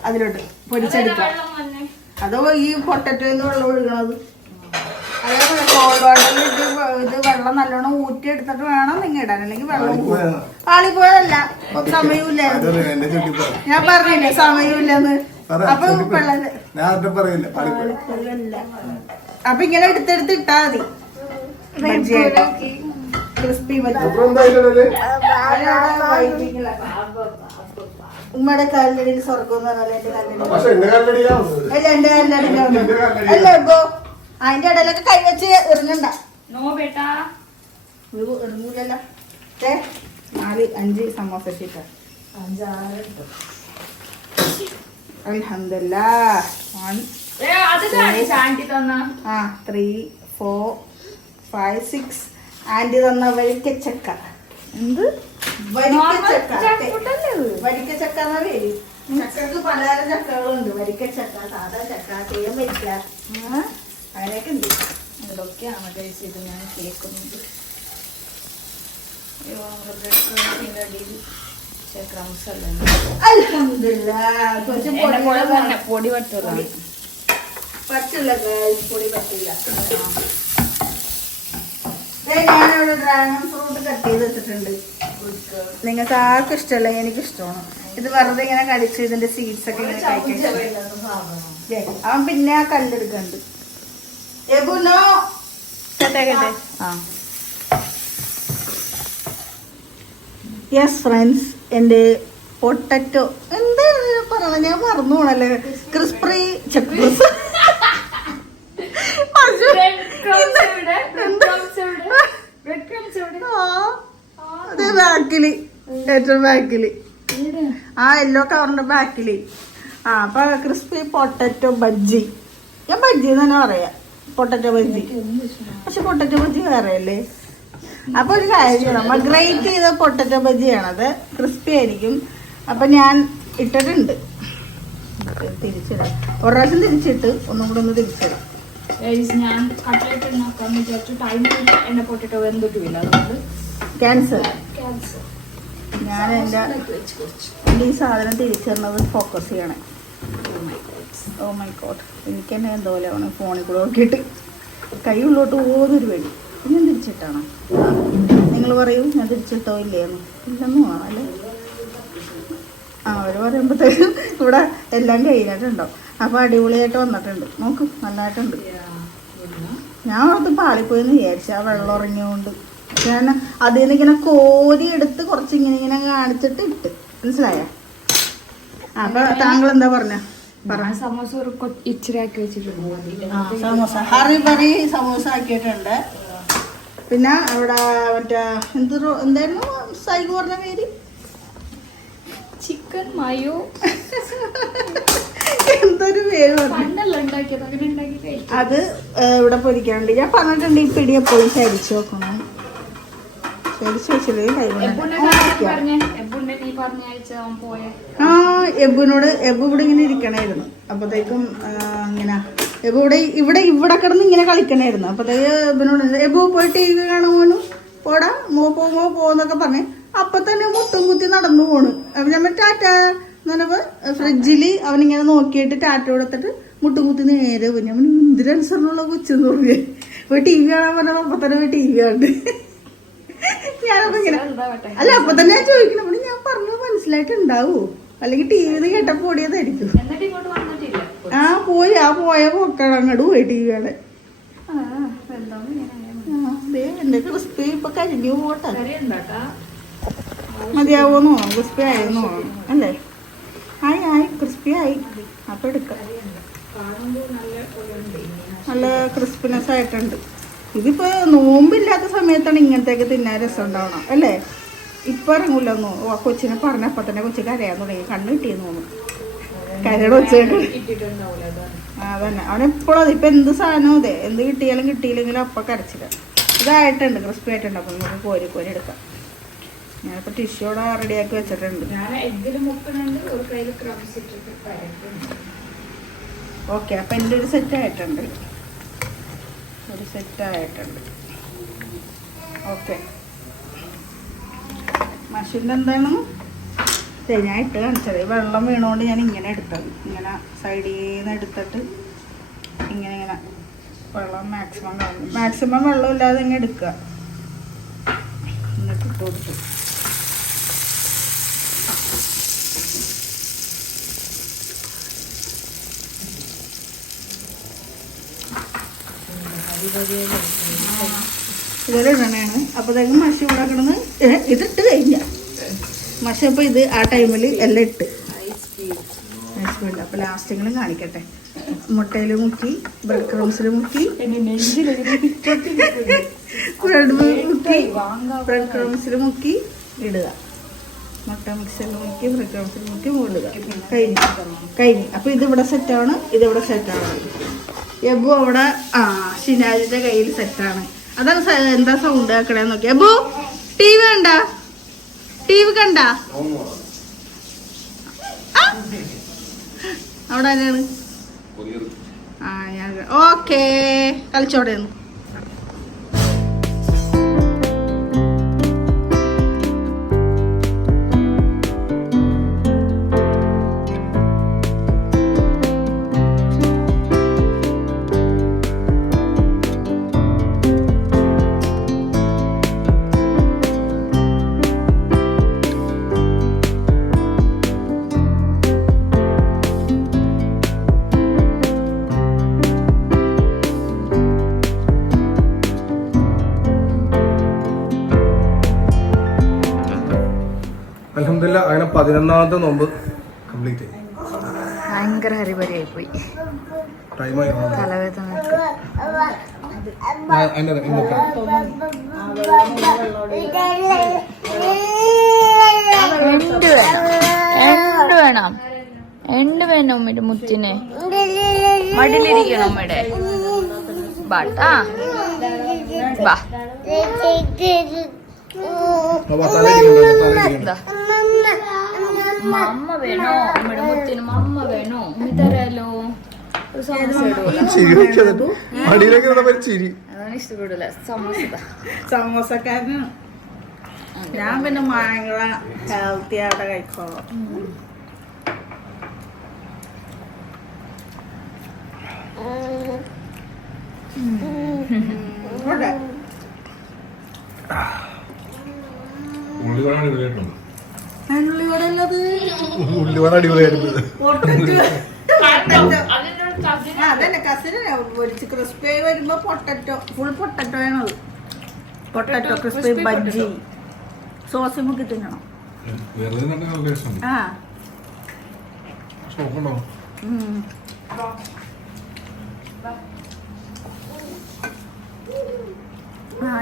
അതിലോട്ട് പൊരിച്ചെടുക്കാം. അതോ ഈ പൊട്ടറ്റോന്ന് വെള്ളം ഒഴുകണത്, അതേപോലെ കോൾഡ് വാട്ടറിൽ ഇത് വെള്ളം നല്ലോണം ഊറ്റി എടുത്തിട്ട് വേണം നിങ്ങൾ ഇടാൻ, അല്ലെങ്കിൽ വെള്ളം പാളിപ്പോയതല്ല, സമയമില്ലായിരുന്നു. ഞാൻ പറഞ്ഞില്ലേ സമയമില്ലെന്ന്. അപ്പൊ വെള്ളം അപ്പൊ ഇങ്ങനെ എടുത്തെടുത്ത് ഇട്ടാ മതി. ക്രിസ്പി ഉമ്മയുടെ കല്ലടിയിൽ സ്വർഗം എന്ന് പറഞ്ഞാൽ എന്റെ കല്ലടി അല്ല, എന്റെ കല്ലടി അല്ല ഇപ്പൊ അതിന്റെ ഇടയിലൊക്കെ കൈവച്ച് ഇറങ്ങണ്ട. ഇറങ്ങൂലല്ലോ. 4-5 സമോസ ഷീറ്റ. അൽഹംദുലില്ലാഹ്. 1 3 4 5 6 ആന്റി തന്ന വരിക്കച്ചക്ക. എന്ത് വരിക്കച്ചക്ക? വരിക്കച്ചക്ക എന്നാ പേര്. ചക്കക്ക് പലതരം ചക്കകളുണ്ട്. വരിക്കച്ചക്ക, സാധാ ചക്ക, തേൻ വരിക്ക, അങ്ങനെയൊക്കെ ഉണ്ട്. ഇതൊക്കെയാണ് കഴിച്ചത് ഞാൻ കേൾക്കുന്നുണ്ട്. പൊടി പറ്റില്ല, പൊടി പറ്റില്ല. ഞാനിവിടെ ഡ്രാഗൺ ഫ്രൂട്ട് കട്ട് ചെയ്ത് വെച്ചിട്ടുണ്ട്. നിങ്ങൾക്ക് ആർക്കും ഇഷ്ടമല്ല, എനിക്ക് ഇഷ്ടമാണ്. ഇത് വെറുതെ ഇങ്ങനെ കടിച്ച് ഇതിന്റെ സീഡ്സ് ഒക്കെ ഇങ്ങനെ കഴിക്കാൻ. അവൻ പിന്നെ ആ കല്ലെടുക്കണ്ട്. യെസ് ഫ്രണ്ട്സ്, എൻ്റെ പൊട്ടറ്റോ എന്താണ് പറയണത്, ഞാൻ മറന്നു പോണല്ലേ. ക്രിസ്പി ബാക്കില്, ഏറ്റവും ബാക്കില്, ആ യെല്ലോ കവറിന്റെ ബാക്കില്. അപ്പൊ ക്രിസ്പി പൊട്ടറ്റോ ബജ്ജി. ഞാൻ ബജ്ജി എന്ന് തന്നെ പറയാം, പൊട്ടറ്റോ ബജ്ജി. പക്ഷെ പൊട്ടറ്റോ ബജ്ജി വേറെ അല്ലേ. അപ്പൊ ഒരു കാര്യം ചെയ്യണം, ഗ്രേറ്റ് ചെയ്ത പൊട്ടറ്റോ ബജ്ജിയാണത്, ക്രിസ്പി ആയിരിക്കും. അപ്പൊ ഞാൻ ഇട്ടിട്ടുണ്ട്, തിരിച്ചിടാം. ഒരു പ്രാവശ്യം തിരിച്ചിട്ട് ഒന്നും കൂടെ ഒന്ന് തിരിച്ചിടാം. ഞാൻ കട്ട്ലേറ്റ് ഉണ്ടാക്കാന്ന് വിചാരിച്ചു, ടൈം എന്നെ പൊട്ടറ്റോ വെന്തിട്ടില്ല, അതുകൊണ്ട് ക്യാൻസൽ. ഞാൻ എൻ്റെ ഈ സാധനം തിരിച്ചിടുന്നത് ഫോക്കസ് ചെയ്യണേ. ഓ മൈ ഗോഡ്, എനിക്ക് തന്നെ എന്തോ പോലെ ഫോണിൽ കൂടെ നോക്കിയിട്ട് കൈ ഉള്ളോട്ട് പോകുന്നൊരു പേടി. ഞാൻ തിരിച്ചിട്ടാണോ? നിങ്ങൾ പറയൂ, ഞാൻ തിരിച്ചിട്ടോ ഇല്ലേന്ന്. ഇല്ലെന്ന് വേണം അല്ലേ? അവർ പറയുമ്പോഴത്തേക്കും ഇവിടെ എല്ലാം കഴിഞ്ഞിട്ടുണ്ടോ. അപ്പോൾ അടിപൊളിയായിട്ട് വന്നിട്ടുണ്ട്. നോക്ക്, നല്ലതായിട്ടുണ്ട്. ഞാൻ അത് പാളിപ്പോയെന്ന് വിചാരിച്ചു, ആ വെള്ളം ഇറങ്ങിയോണ്ട്. ഞാൻ അതിൽ നിന്ന് ഇങ്ങനെ കോരി എടുത്ത് കുറച്ച് ഇങ്ങനെ കാണിച്ചിട്ട് ഇട്ട്. മനസ്സിലായോ? അപ്പൊ താങ്കൾ എന്താ പറഞ്ഞ? സമോസ ഒരു ഇച്ചിരി ആക്കി വെച്ചിട്ടുണ്ട്. സമോസ ഹറിബറി സമോസ ആക്കിയിട്ടുണ്ട്. പിന്നെ അവിടെ മറ്റേ എന്തായിരുന്നു സൈക്ക് പറഞ്ഞ പേര്, ചിക്കൻ മയോ എന്തൊരു പേര് പറഞ്ഞു. പണ്ടല്ല ഉണ്ടാക്കിയത്, അങ്ങനെ ഉണ്ടാക്കി കഴിക്കും. അത് ഇവിടെ പൊരിക്കാനുണ്ട്. ഞാൻ പറഞ്ഞിട്ടുണ്ട് ഈ പിടിയെ പോയി ചരിച്ചു നോക്കണം. ചരിച്ചു വെച്ചില്ലെങ്കിൽ എബുവിനോട് എബു ഇവിടെ ഇങ്ങനെ ഇരിക്കണായിരുന്നു. അപ്പത്തേക്കും ഇങ്ങനെ എബു ഇവിടെ കിടന്ന് ഇങ്ങനെ കളിക്കണായിരുന്നു. അപ്പത്തേക്ക് എബിനോട് എബു പോയി ടി വി കാണുമോനും പോടാ പോന്നൊക്കെ പറഞ്ഞ് അപ്പൊ തന്നെ മുട്ടും കുത്തി നടന്നു പോണ്. അപ്പൊ ഞാൻ ടാറ്റ എന്ന് പറഞ്ഞപ്പോ ഫ്രിഡ്ജില് അവനിങ്ങനെ നോക്കിയിട്ട് ടാറ്റ കൊടുത്തിട്ട് മുട്ടും കുത്തി നേരെ പോയി. അവന് എന്തിനനുസരണമുള്ള കൊച്ചെന്ന് പറഞ്ഞു. പോയി ടി വി കാണാൻ പറഞ്ഞാൽ അപ്പൊ തന്നെ പോയി ടി വി കാണുന്നുണ്ട്. ഞാനപ്പോ ഇങ്ങനെ അല്ല അപ്പൊ തന്നെ ഞാൻ ചോദിക്കണം, അപ്പോൾ ഞാൻ പറഞ്ഞത് മനസ്സിലായിട്ടുണ്ടാവൂ, അല്ലെങ്കിൽ ടി വിന്ന് കേട്ടപ്പോ ഓടിയതായിരിക്കും. പോയ പോക്കാണ് അങ്ങോട്ട് പോയി ടി വി കാണാൻ. എന്റെ ക്രിസ്പി ഇപ്പൊ കരിഞ്ഞു പോട്ടെ. മതിയാവോന്ന് തോന്നും, ക്രിസ്പി ആയെന്ന് തോന്നും അല്ലേ? ആയി ക്രിസ്പി ആയി. അപ്പൊ എടുക്കാം. നല്ല ക്രിസ്പിനെസ് ആയിട്ടുണ്ട്. ഇതിപ്പോ നോമ്പില്ലാത്ത സമയത്താണ് ഇങ്ങനത്തെയൊക്കെ തിന്നാൻ രസം ഉണ്ടാവണം അല്ലേ? ഇപ്പൊ ഇറങ്ങൂലെന്നോ കൊച്ചിനെ പറഞ്ഞപ്പോ തന്നെ കൊച്ചി കരയാൻ തുടങ്ങി. കണ്ണ് കിട്ടിയെന്ന് തോന്നുന്നു. കരയുടെ ഒച്ചയൊക്കെ അതന്നെ. അവനെപ്പോഴും അതിപ്പോ എന്ത് സാധനവും അതെ, എന്ത് കിട്ടിയാലും കിട്ടിയില്ലെങ്കിലും അപ്പൊ കരച്ചില്ല. ഇതായിട്ടുണ്ട്, ക്രിസ്പി ആയിട്ടുണ്ട്. അപ്പൊ നമുക്ക് കോരി എടുക്കാം. ഞാനിപ്പോ ടിഷ്യൂടെ റെഡിയാക്കി വെച്ചിട്ടുണ്ട്. ഓക്കെ, അപ്പൊ എൻ്റെ ഒരു സെറ്റ് ആയിട്ടുണ്ട്. ഓക്കെ, മഷീൻ്റെ എന്താണ് ഞാൻ ഇട്ട് കാണിച്ചത്. വെള്ളം വീണുകൊണ്ട് ഞാൻ ഇങ്ങനെ എടുത്തത്. ഇങ്ങനെ സൈഡിൽ നിന്ന് എടുത്തിട്ട് ഇങ്ങനെ വെള്ളം മാക്സിമം വെള്ളം ഇല്ലാതെ ഇങ്ങനെ എടുക്കുക. എന്നിട്ട് ഇട്ട് കൊടുത്തു. ഇതുപോലെ ഇടണേണ്. അപ്പോഴത്തേക്കും മഷി ഇവിടെ കിടന്ന് ഇതിട്ട് കഴിഞ്ഞ മഷി. അപ്പോൾ ഇത് ആ ടൈമിൽ എല്ലാം ഇട്ട് അപ്പോൾ ലാസ്റ്റിങ്ങളും കാണിക്കട്ടെ. മുട്ടയിൽ മുക്കി, ബ്രെഡ് ക്രംസിൽ മുക്കി, ബ്രെഡ് ക്രംസിൽ മുക്കി ഇടുക. മുട്ട മിക്സിൽ മുക്കി ബ്രെഡ് ക്രംസിൽ മുക്കി മൂടുക. കഴിഞ്ഞു. അപ്പോൾ ഇതിവിടെ സെറ്റാണ്, ഇതിവിടെ സെറ്റാണ്. എബു അവിടെ ഷിനാജിന്റെ കയ്യിൽ സെറ്റാണ്. അതാണ് എന്താ സൗണ്ട് ആക്കണേന്ന് നോക്കി. എബു ടി വി കണ്ട അവിടെ ആരാണ്? ഞാൻ ഓക്കേ കളിച്ചോടെ. അൽഹംദുലില്ലാ അങ്ങനെ 11ാമത്തെ നോമ്പ് കംപ്ലീറ്റ് ആയി. ഭയങ്കര ഹരിപരിയായി പോയി. ടൈമായി തലവേദന. എണ്ട് വേണം ഉമ്മയുടെ മുത്തിനെ. മടിലിരിക്കണം ഉമ്മയുടെ. ബാട്ടാ ബാ. മമ്മ വേണോ ഉമ്മയുടെ മുത്തിന്? മമ്മ വേണോ? ഉമ്മി തരാലോ. അതാണ് ഇഷ്ടപ്പെടില്ല സമോസക്കാരന്. ഞാൻ പിന്നെ ഭയങ്കര ഹെൽത്തി ആയിട്ട് കഴിച്ചോളാം. ഉള്ളിവട അടിപൊളിയായിരുന്നു. അതന്നെ കസിന് പൊരിച്ച് ക്രിസ്പി വരുമ്പോ പൊട്ടറ്റോ, ഫുൾ പൊട്ടറ്റോ ആണത്. പൊട്ടറ്റോ ക്രിസ്പി ബജ്ജി സോസ് മുക്കി തിന്നണം. ആ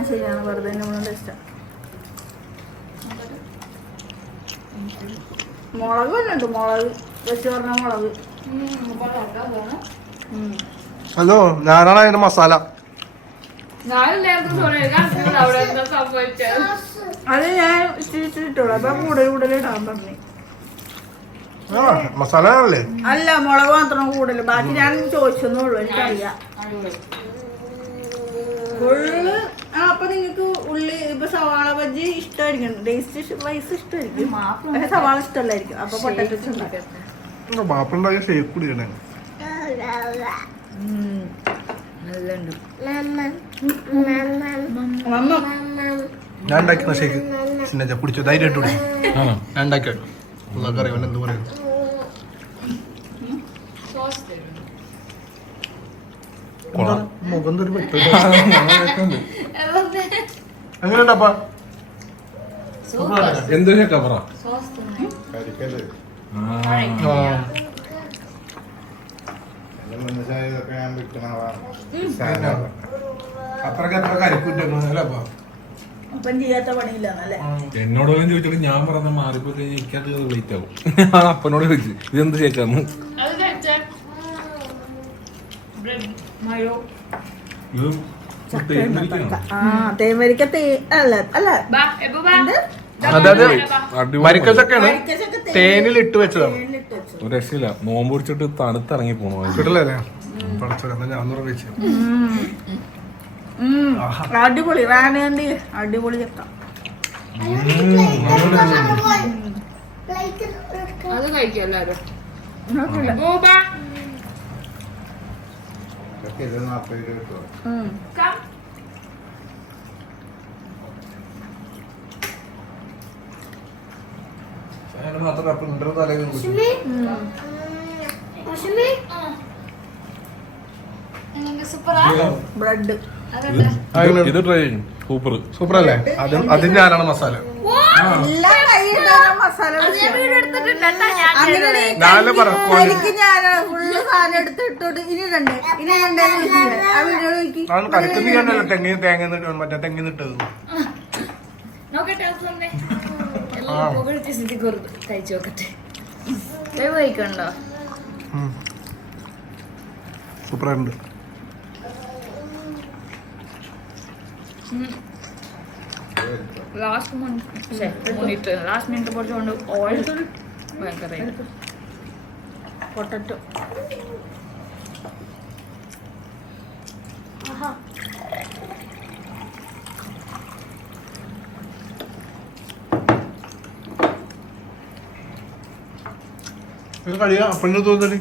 ശരിയാണ്, വെറുതെ നമ്മൾ ടേസ്റ്റാ. മുളക് ഉണ്ട്, മുളക് വെച്ച് പറഞ്ഞ മുളക്. ഹലോ, ഞാനാണ് അതിന്റെ മസാല. അത് ഞാൻ ഇട്ടിട്ടുള്ളൂ, അപ്പൊ കൂടുതൽ ഇടാൻ പറഞ്ഞു. മസാല അല്ലേ? അല്ല, മുളക് മാത്രം കൂടുതൽ, ബാക്കി ഞാൻ ചോദിച്ചെന്നുള്ളൂ, എനിക്കറിയാം. ഫുള്ള്. അപ്പൊ നിങ്ങക്ക് ഉള്ളി ഇപ്പൊ സവാള ബജ്ജി ഇഷ്ടമായിരിക്കും, ടേസ്റ്റ് വൈസ് ഇഷ്ടമായിരിക്കും, പക്ഷെ സവാള ഇഷ്ടമല്ലായിരിക്കും. അപ്പൊ പൊട്ടറ്റോ ബാപ്പുണ്ടായ ഷേപ്പ് കുടിക്കണേ. ഞാൻ ഉണ്ടാക്കുന്ന ഷേക്ക് ചിന്ന കുടിച്ചു ധൈര്യമായിട്ട് കുടിച്ചു. ഞാൻ ഉണ്ടാക്കിയ അറിയാൻ എന്ത് പറയും. മുഖം ഒരു എങ്ങനെയുണ്ടപ്പാ? എന്ത് ഷേക്കാ പറ? അത്രക്ക് കരിക്കൂറ്റല്ലേ? അപ്പം ചെയ്യാത്ത പണിയില്ലാന്നല്ലേ? എന്നോട് പോലും ചോദിച്ചിട്ട് ഞാൻ പറഞ്ഞ മാറിപ്പോ കഴിഞ്ഞാൽ എനിക്കത് ലേറ്റ് ആവും. അപ്പനോട് ചോദിച്ചു ഇതെന്ത് ഷേക്കാന്ന്. തേൻവരിക്ക അല്ല അതായത് വരിക്കച്ചൊക്കെയാണ് തേനിൽ ഇട്ട് വെച്ചതാണ്. ഒരു രക്ഷയില്ല, നോമ്പ് പിടിച്ചിട്ട് തണുത്തിറങ്ങി പോണു. കിട്ടില്ലേ? ഞാൻ വെച്ചു. അടിപൊളി റാണി, അടിപൊളി ചക്ക. അത് കഴിക്കും എല്ലാരും. ബ്രെഡ് ഇത് ട്രൈ ചെയ്യും. സൂപ്പർ സൂപ്പർ അല്ലേ? അതിന് ഞാനാണ് മസാല. മസാല എനിക്ക് ഞാനാണ് ഫുള്ള് സാധനം എടുത്തിട്ടോട്ട്. ഇനി രണ്ട് കരക്കുന്ന ഞാനല്ല തേങ്ങ മറ്റേ തെങ്ങിന്നിട്ടത്. കഴിച്ചു നോക്കട്ടെ. കഴിക്കണ്ടോ? സൂപ്പറായിട്ടുണ്ട്. ലാസ്റ്റ് മിനിറ്റ് പൊടിച്ചുകൊണ്ട് ഓയിൽ ഭയങ്കര പൊട്ടറ്റോ. കഴിയാ അപ്പഴ തോന്നല്.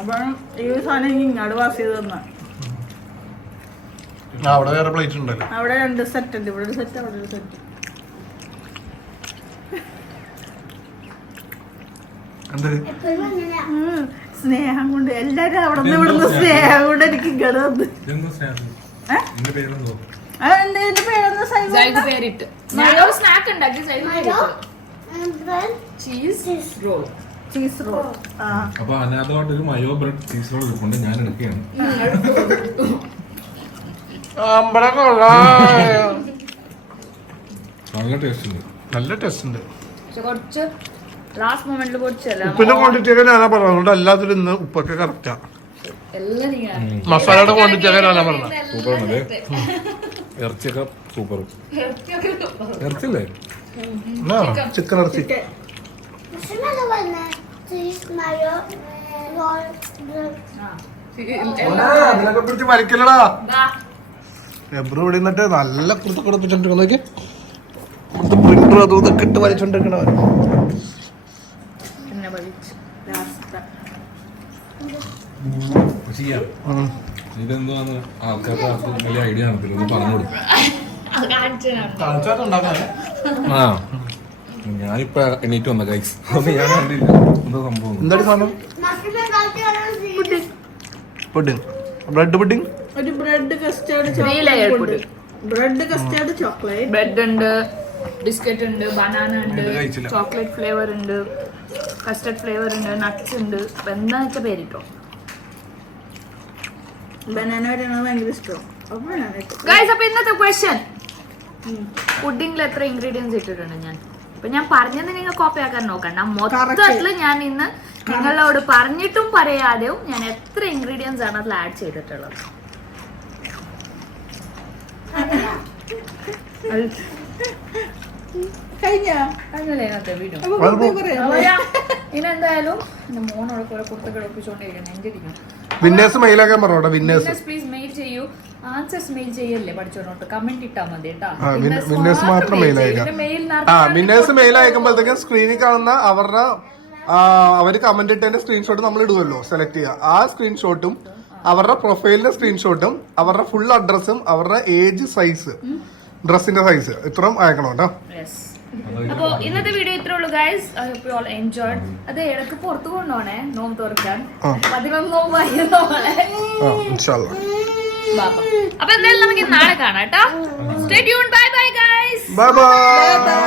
അപ്പൊ ഈ സാധനം ഇങ്ങോട്ട് പാസ് ചെയ്ത് തന്ന അവിടെ വേറെ പ്ലേറ്റ് ഉണ്ടല്ലോ. അവിടെ രണ്ട് സെറ്റ് ഉണ്ട്, ഇവിടെ ഒരു സെറ്റ്, അവിടെ ഒരു സെറ്റ്. സ്നേഹം കൊണ്ട് എല്ലാരും അവിടെ നിന്ന് ഇവിടുന്ന് സ്നേഹം കൊണ്ട് എനിക്ക് ഇങ്ങോട്ട് വന്ന്. എന്റെ പേരൊന്ന് പേരിട്ട് സ്നാക്ക് ഉണ്ടാക്കി ചീസ് റോൾ. അപ്പൊ അതിനകത്തോട്ട് ഒരു മയോ ബ്രെഡ് ചീസ് റോൾ കൊണ്ട് ഞാൻ എടുക്കുകയാണ്. നല്ല ടേസ്റ്റ് ഉണ്ട്, നല്ല ടേസ്റ്റ് ഉണ്ട്. കുറച്ച് ലാസ്റ്റ് മൊമെന്റിൽ പൊടിച്ചല്ല. ഉപ്പിന്റെ ക്വാണ്ടിറ്റി ഒക്കെ ഞാനാ പറഞ്ഞത്. എല്ലാത്തിലും ഇന്ന് ഉപ്പൊക്കെ കറക്റ്റാ. മസാലയുടെ ക്വാണ്ടിറ്റി ഒക്കെ ഞാനാ പറഞ്ഞത്. സൂപ്പർ ആണല്ലേ? ഇറച്ചിയൊക്കെ സൂപ്പർ. ഇറച്ചില്ലേ? ചിക്കൻ ഇറച്ചി. അതിനൊക്കെ പിടിച്ച് വലിക്കലടാ. എബ്രു ഇവിടെ നിന്നിട്ട് നല്ല കുടുപ്പിച്ചോണ്ടിരിക്കുന്നതൊക്കെ പ്രിന്റർ അതും ഇതൊക്കെ ഇട്ട് വലിച്ചോണ്ടിരിക്കണവൻ. ഇതെന്താന്ന് ആൾക്കാർക്ക് വലിയ ഐഡിയ കാണത്തില്ല, ഒന്ന് പറഞ്ഞു കൊടുക്കും. ആ ഞാനിപ്പ എണീറ്റ് വന്ന ഗൈസ്, അപ്പൊ ഞാൻ കണ്ടില്ല എന്താ സംഭവം. എന്താണ് സാധനം? പുഡിംഗ്, ബ്രെഡ് പുഡിംഗ്, ഒരു ബ്രെഡ് കസ്റ്റേർഡ് ചോക്ലേറ്റ്, ബ്രെഡ് ഉണ്ട്, ബിസ്ക്കറ്റ് ഉണ്ട്, ബനാന ഉണ്ട്, ചോക്ലേറ്റ് ഫ്ലേവർ ഉണ്ട്, കസ്റ്റർഡ് ഫ്ലേവർ ഉണ്ട്, നട്ട്സ് ഉണ്ട്, അപ്പൊ എന്താന്ന് വെച്ചാൽ പേരിട്ടോ. ബനാന വരെയാണ് ഭയങ്കര ഇഷ്ടം. അപ്പൊ ഞാൻ ഇട്ടു. ഗൈസ്, അപ്പൊ ഇന്നത്തെ ക്വസ്റ്റ്യൻ, പുഡിംഗിൽ എത്ര ഇൻഗ്രീഡിയൻസ് ഇട്ടിട്ടുണ്ട് ഞാൻ? അപ്പൊ ഞാൻ പറഞ്ഞത് നിങ്ങൾ കോപ്പി ആക്കാൻ നോക്കണ്ട. മൊത്തത്തില് ഞാൻ ഇന്ന് നിങ്ങളോട് പറഞ്ഞിട്ടും പറയാതെയും ഞാൻ എത്ര ഇൻഗ്രീഡിയൻസ് ആണ് അതിൽ ആഡ് ചെയ്തിട്ടുള്ളത്. ഇനെന്തായാലും മോനോട് കുറെ കുർത്തകൾ ഒപ്പിച്ചോണ്ടിരിക്കണം. എന്റെ ഇരിക്കണം. വിന്നേഴ്സ് മെയിലാക്കാൻ പറഞ്ഞോട്ടെ. വിന്നേഴ്സ് പ്ലീസ് മെയിൽ ചെയ്യൂ. ആൻസേഴ്സ് മെയിൽ ചെയ്യല്ലേ പഠിച്ചോട്ട്. കമന്റ് ഇട്ടാ മതി കേട്ടോ. വിന്നേഴ്സ് മാത്രം മെയിൽ അയക്കാം. വിന്നേഴ്സ് മെയിൽ അയക്കുമ്പോഴത്തേക്കും സ്ക്രീനിൽ കാണുന്ന അവര് കമന്റ് ഇട്ടതിന്റെ സ്ക്രീൻഷോട്ട് നമ്മൾ ഇടുമല്ലോ, സെലക്ട് ചെയ്യുക. ആ സ്ക്രീൻഷോട്ടും അവരുടെ പ്രൊഫൈലിന്റെ സ്ക്രീൻഷോട്ടും അവരുടെ ഫുൾ അഡ്രസ്സും അവരുടെ ഏജ്, സൈസ്, ഡ്രസ്സിന്റെ സൈസ് ഇത്രയും അയക്കണം കേട്ടോ. അപ്പൊ ഇന്നത്തെ വീഡിയോ ഇത്രേ ഉള്ളൂ guys. I hope you all enjoyed. അത് ഇടക്ക് പുറത്തു കൊണ്ടോണേ നോമ്പ് തുറക്കാൻ. 11 നോമ്പായിരുന്നു. ഇൻഷാല്ലാ. അപ്പൊ എന്തായാലും നമുക്ക് നാളെ കാണാം കേട്ടോ. Stay tune. Bye bye guys. Bye bye.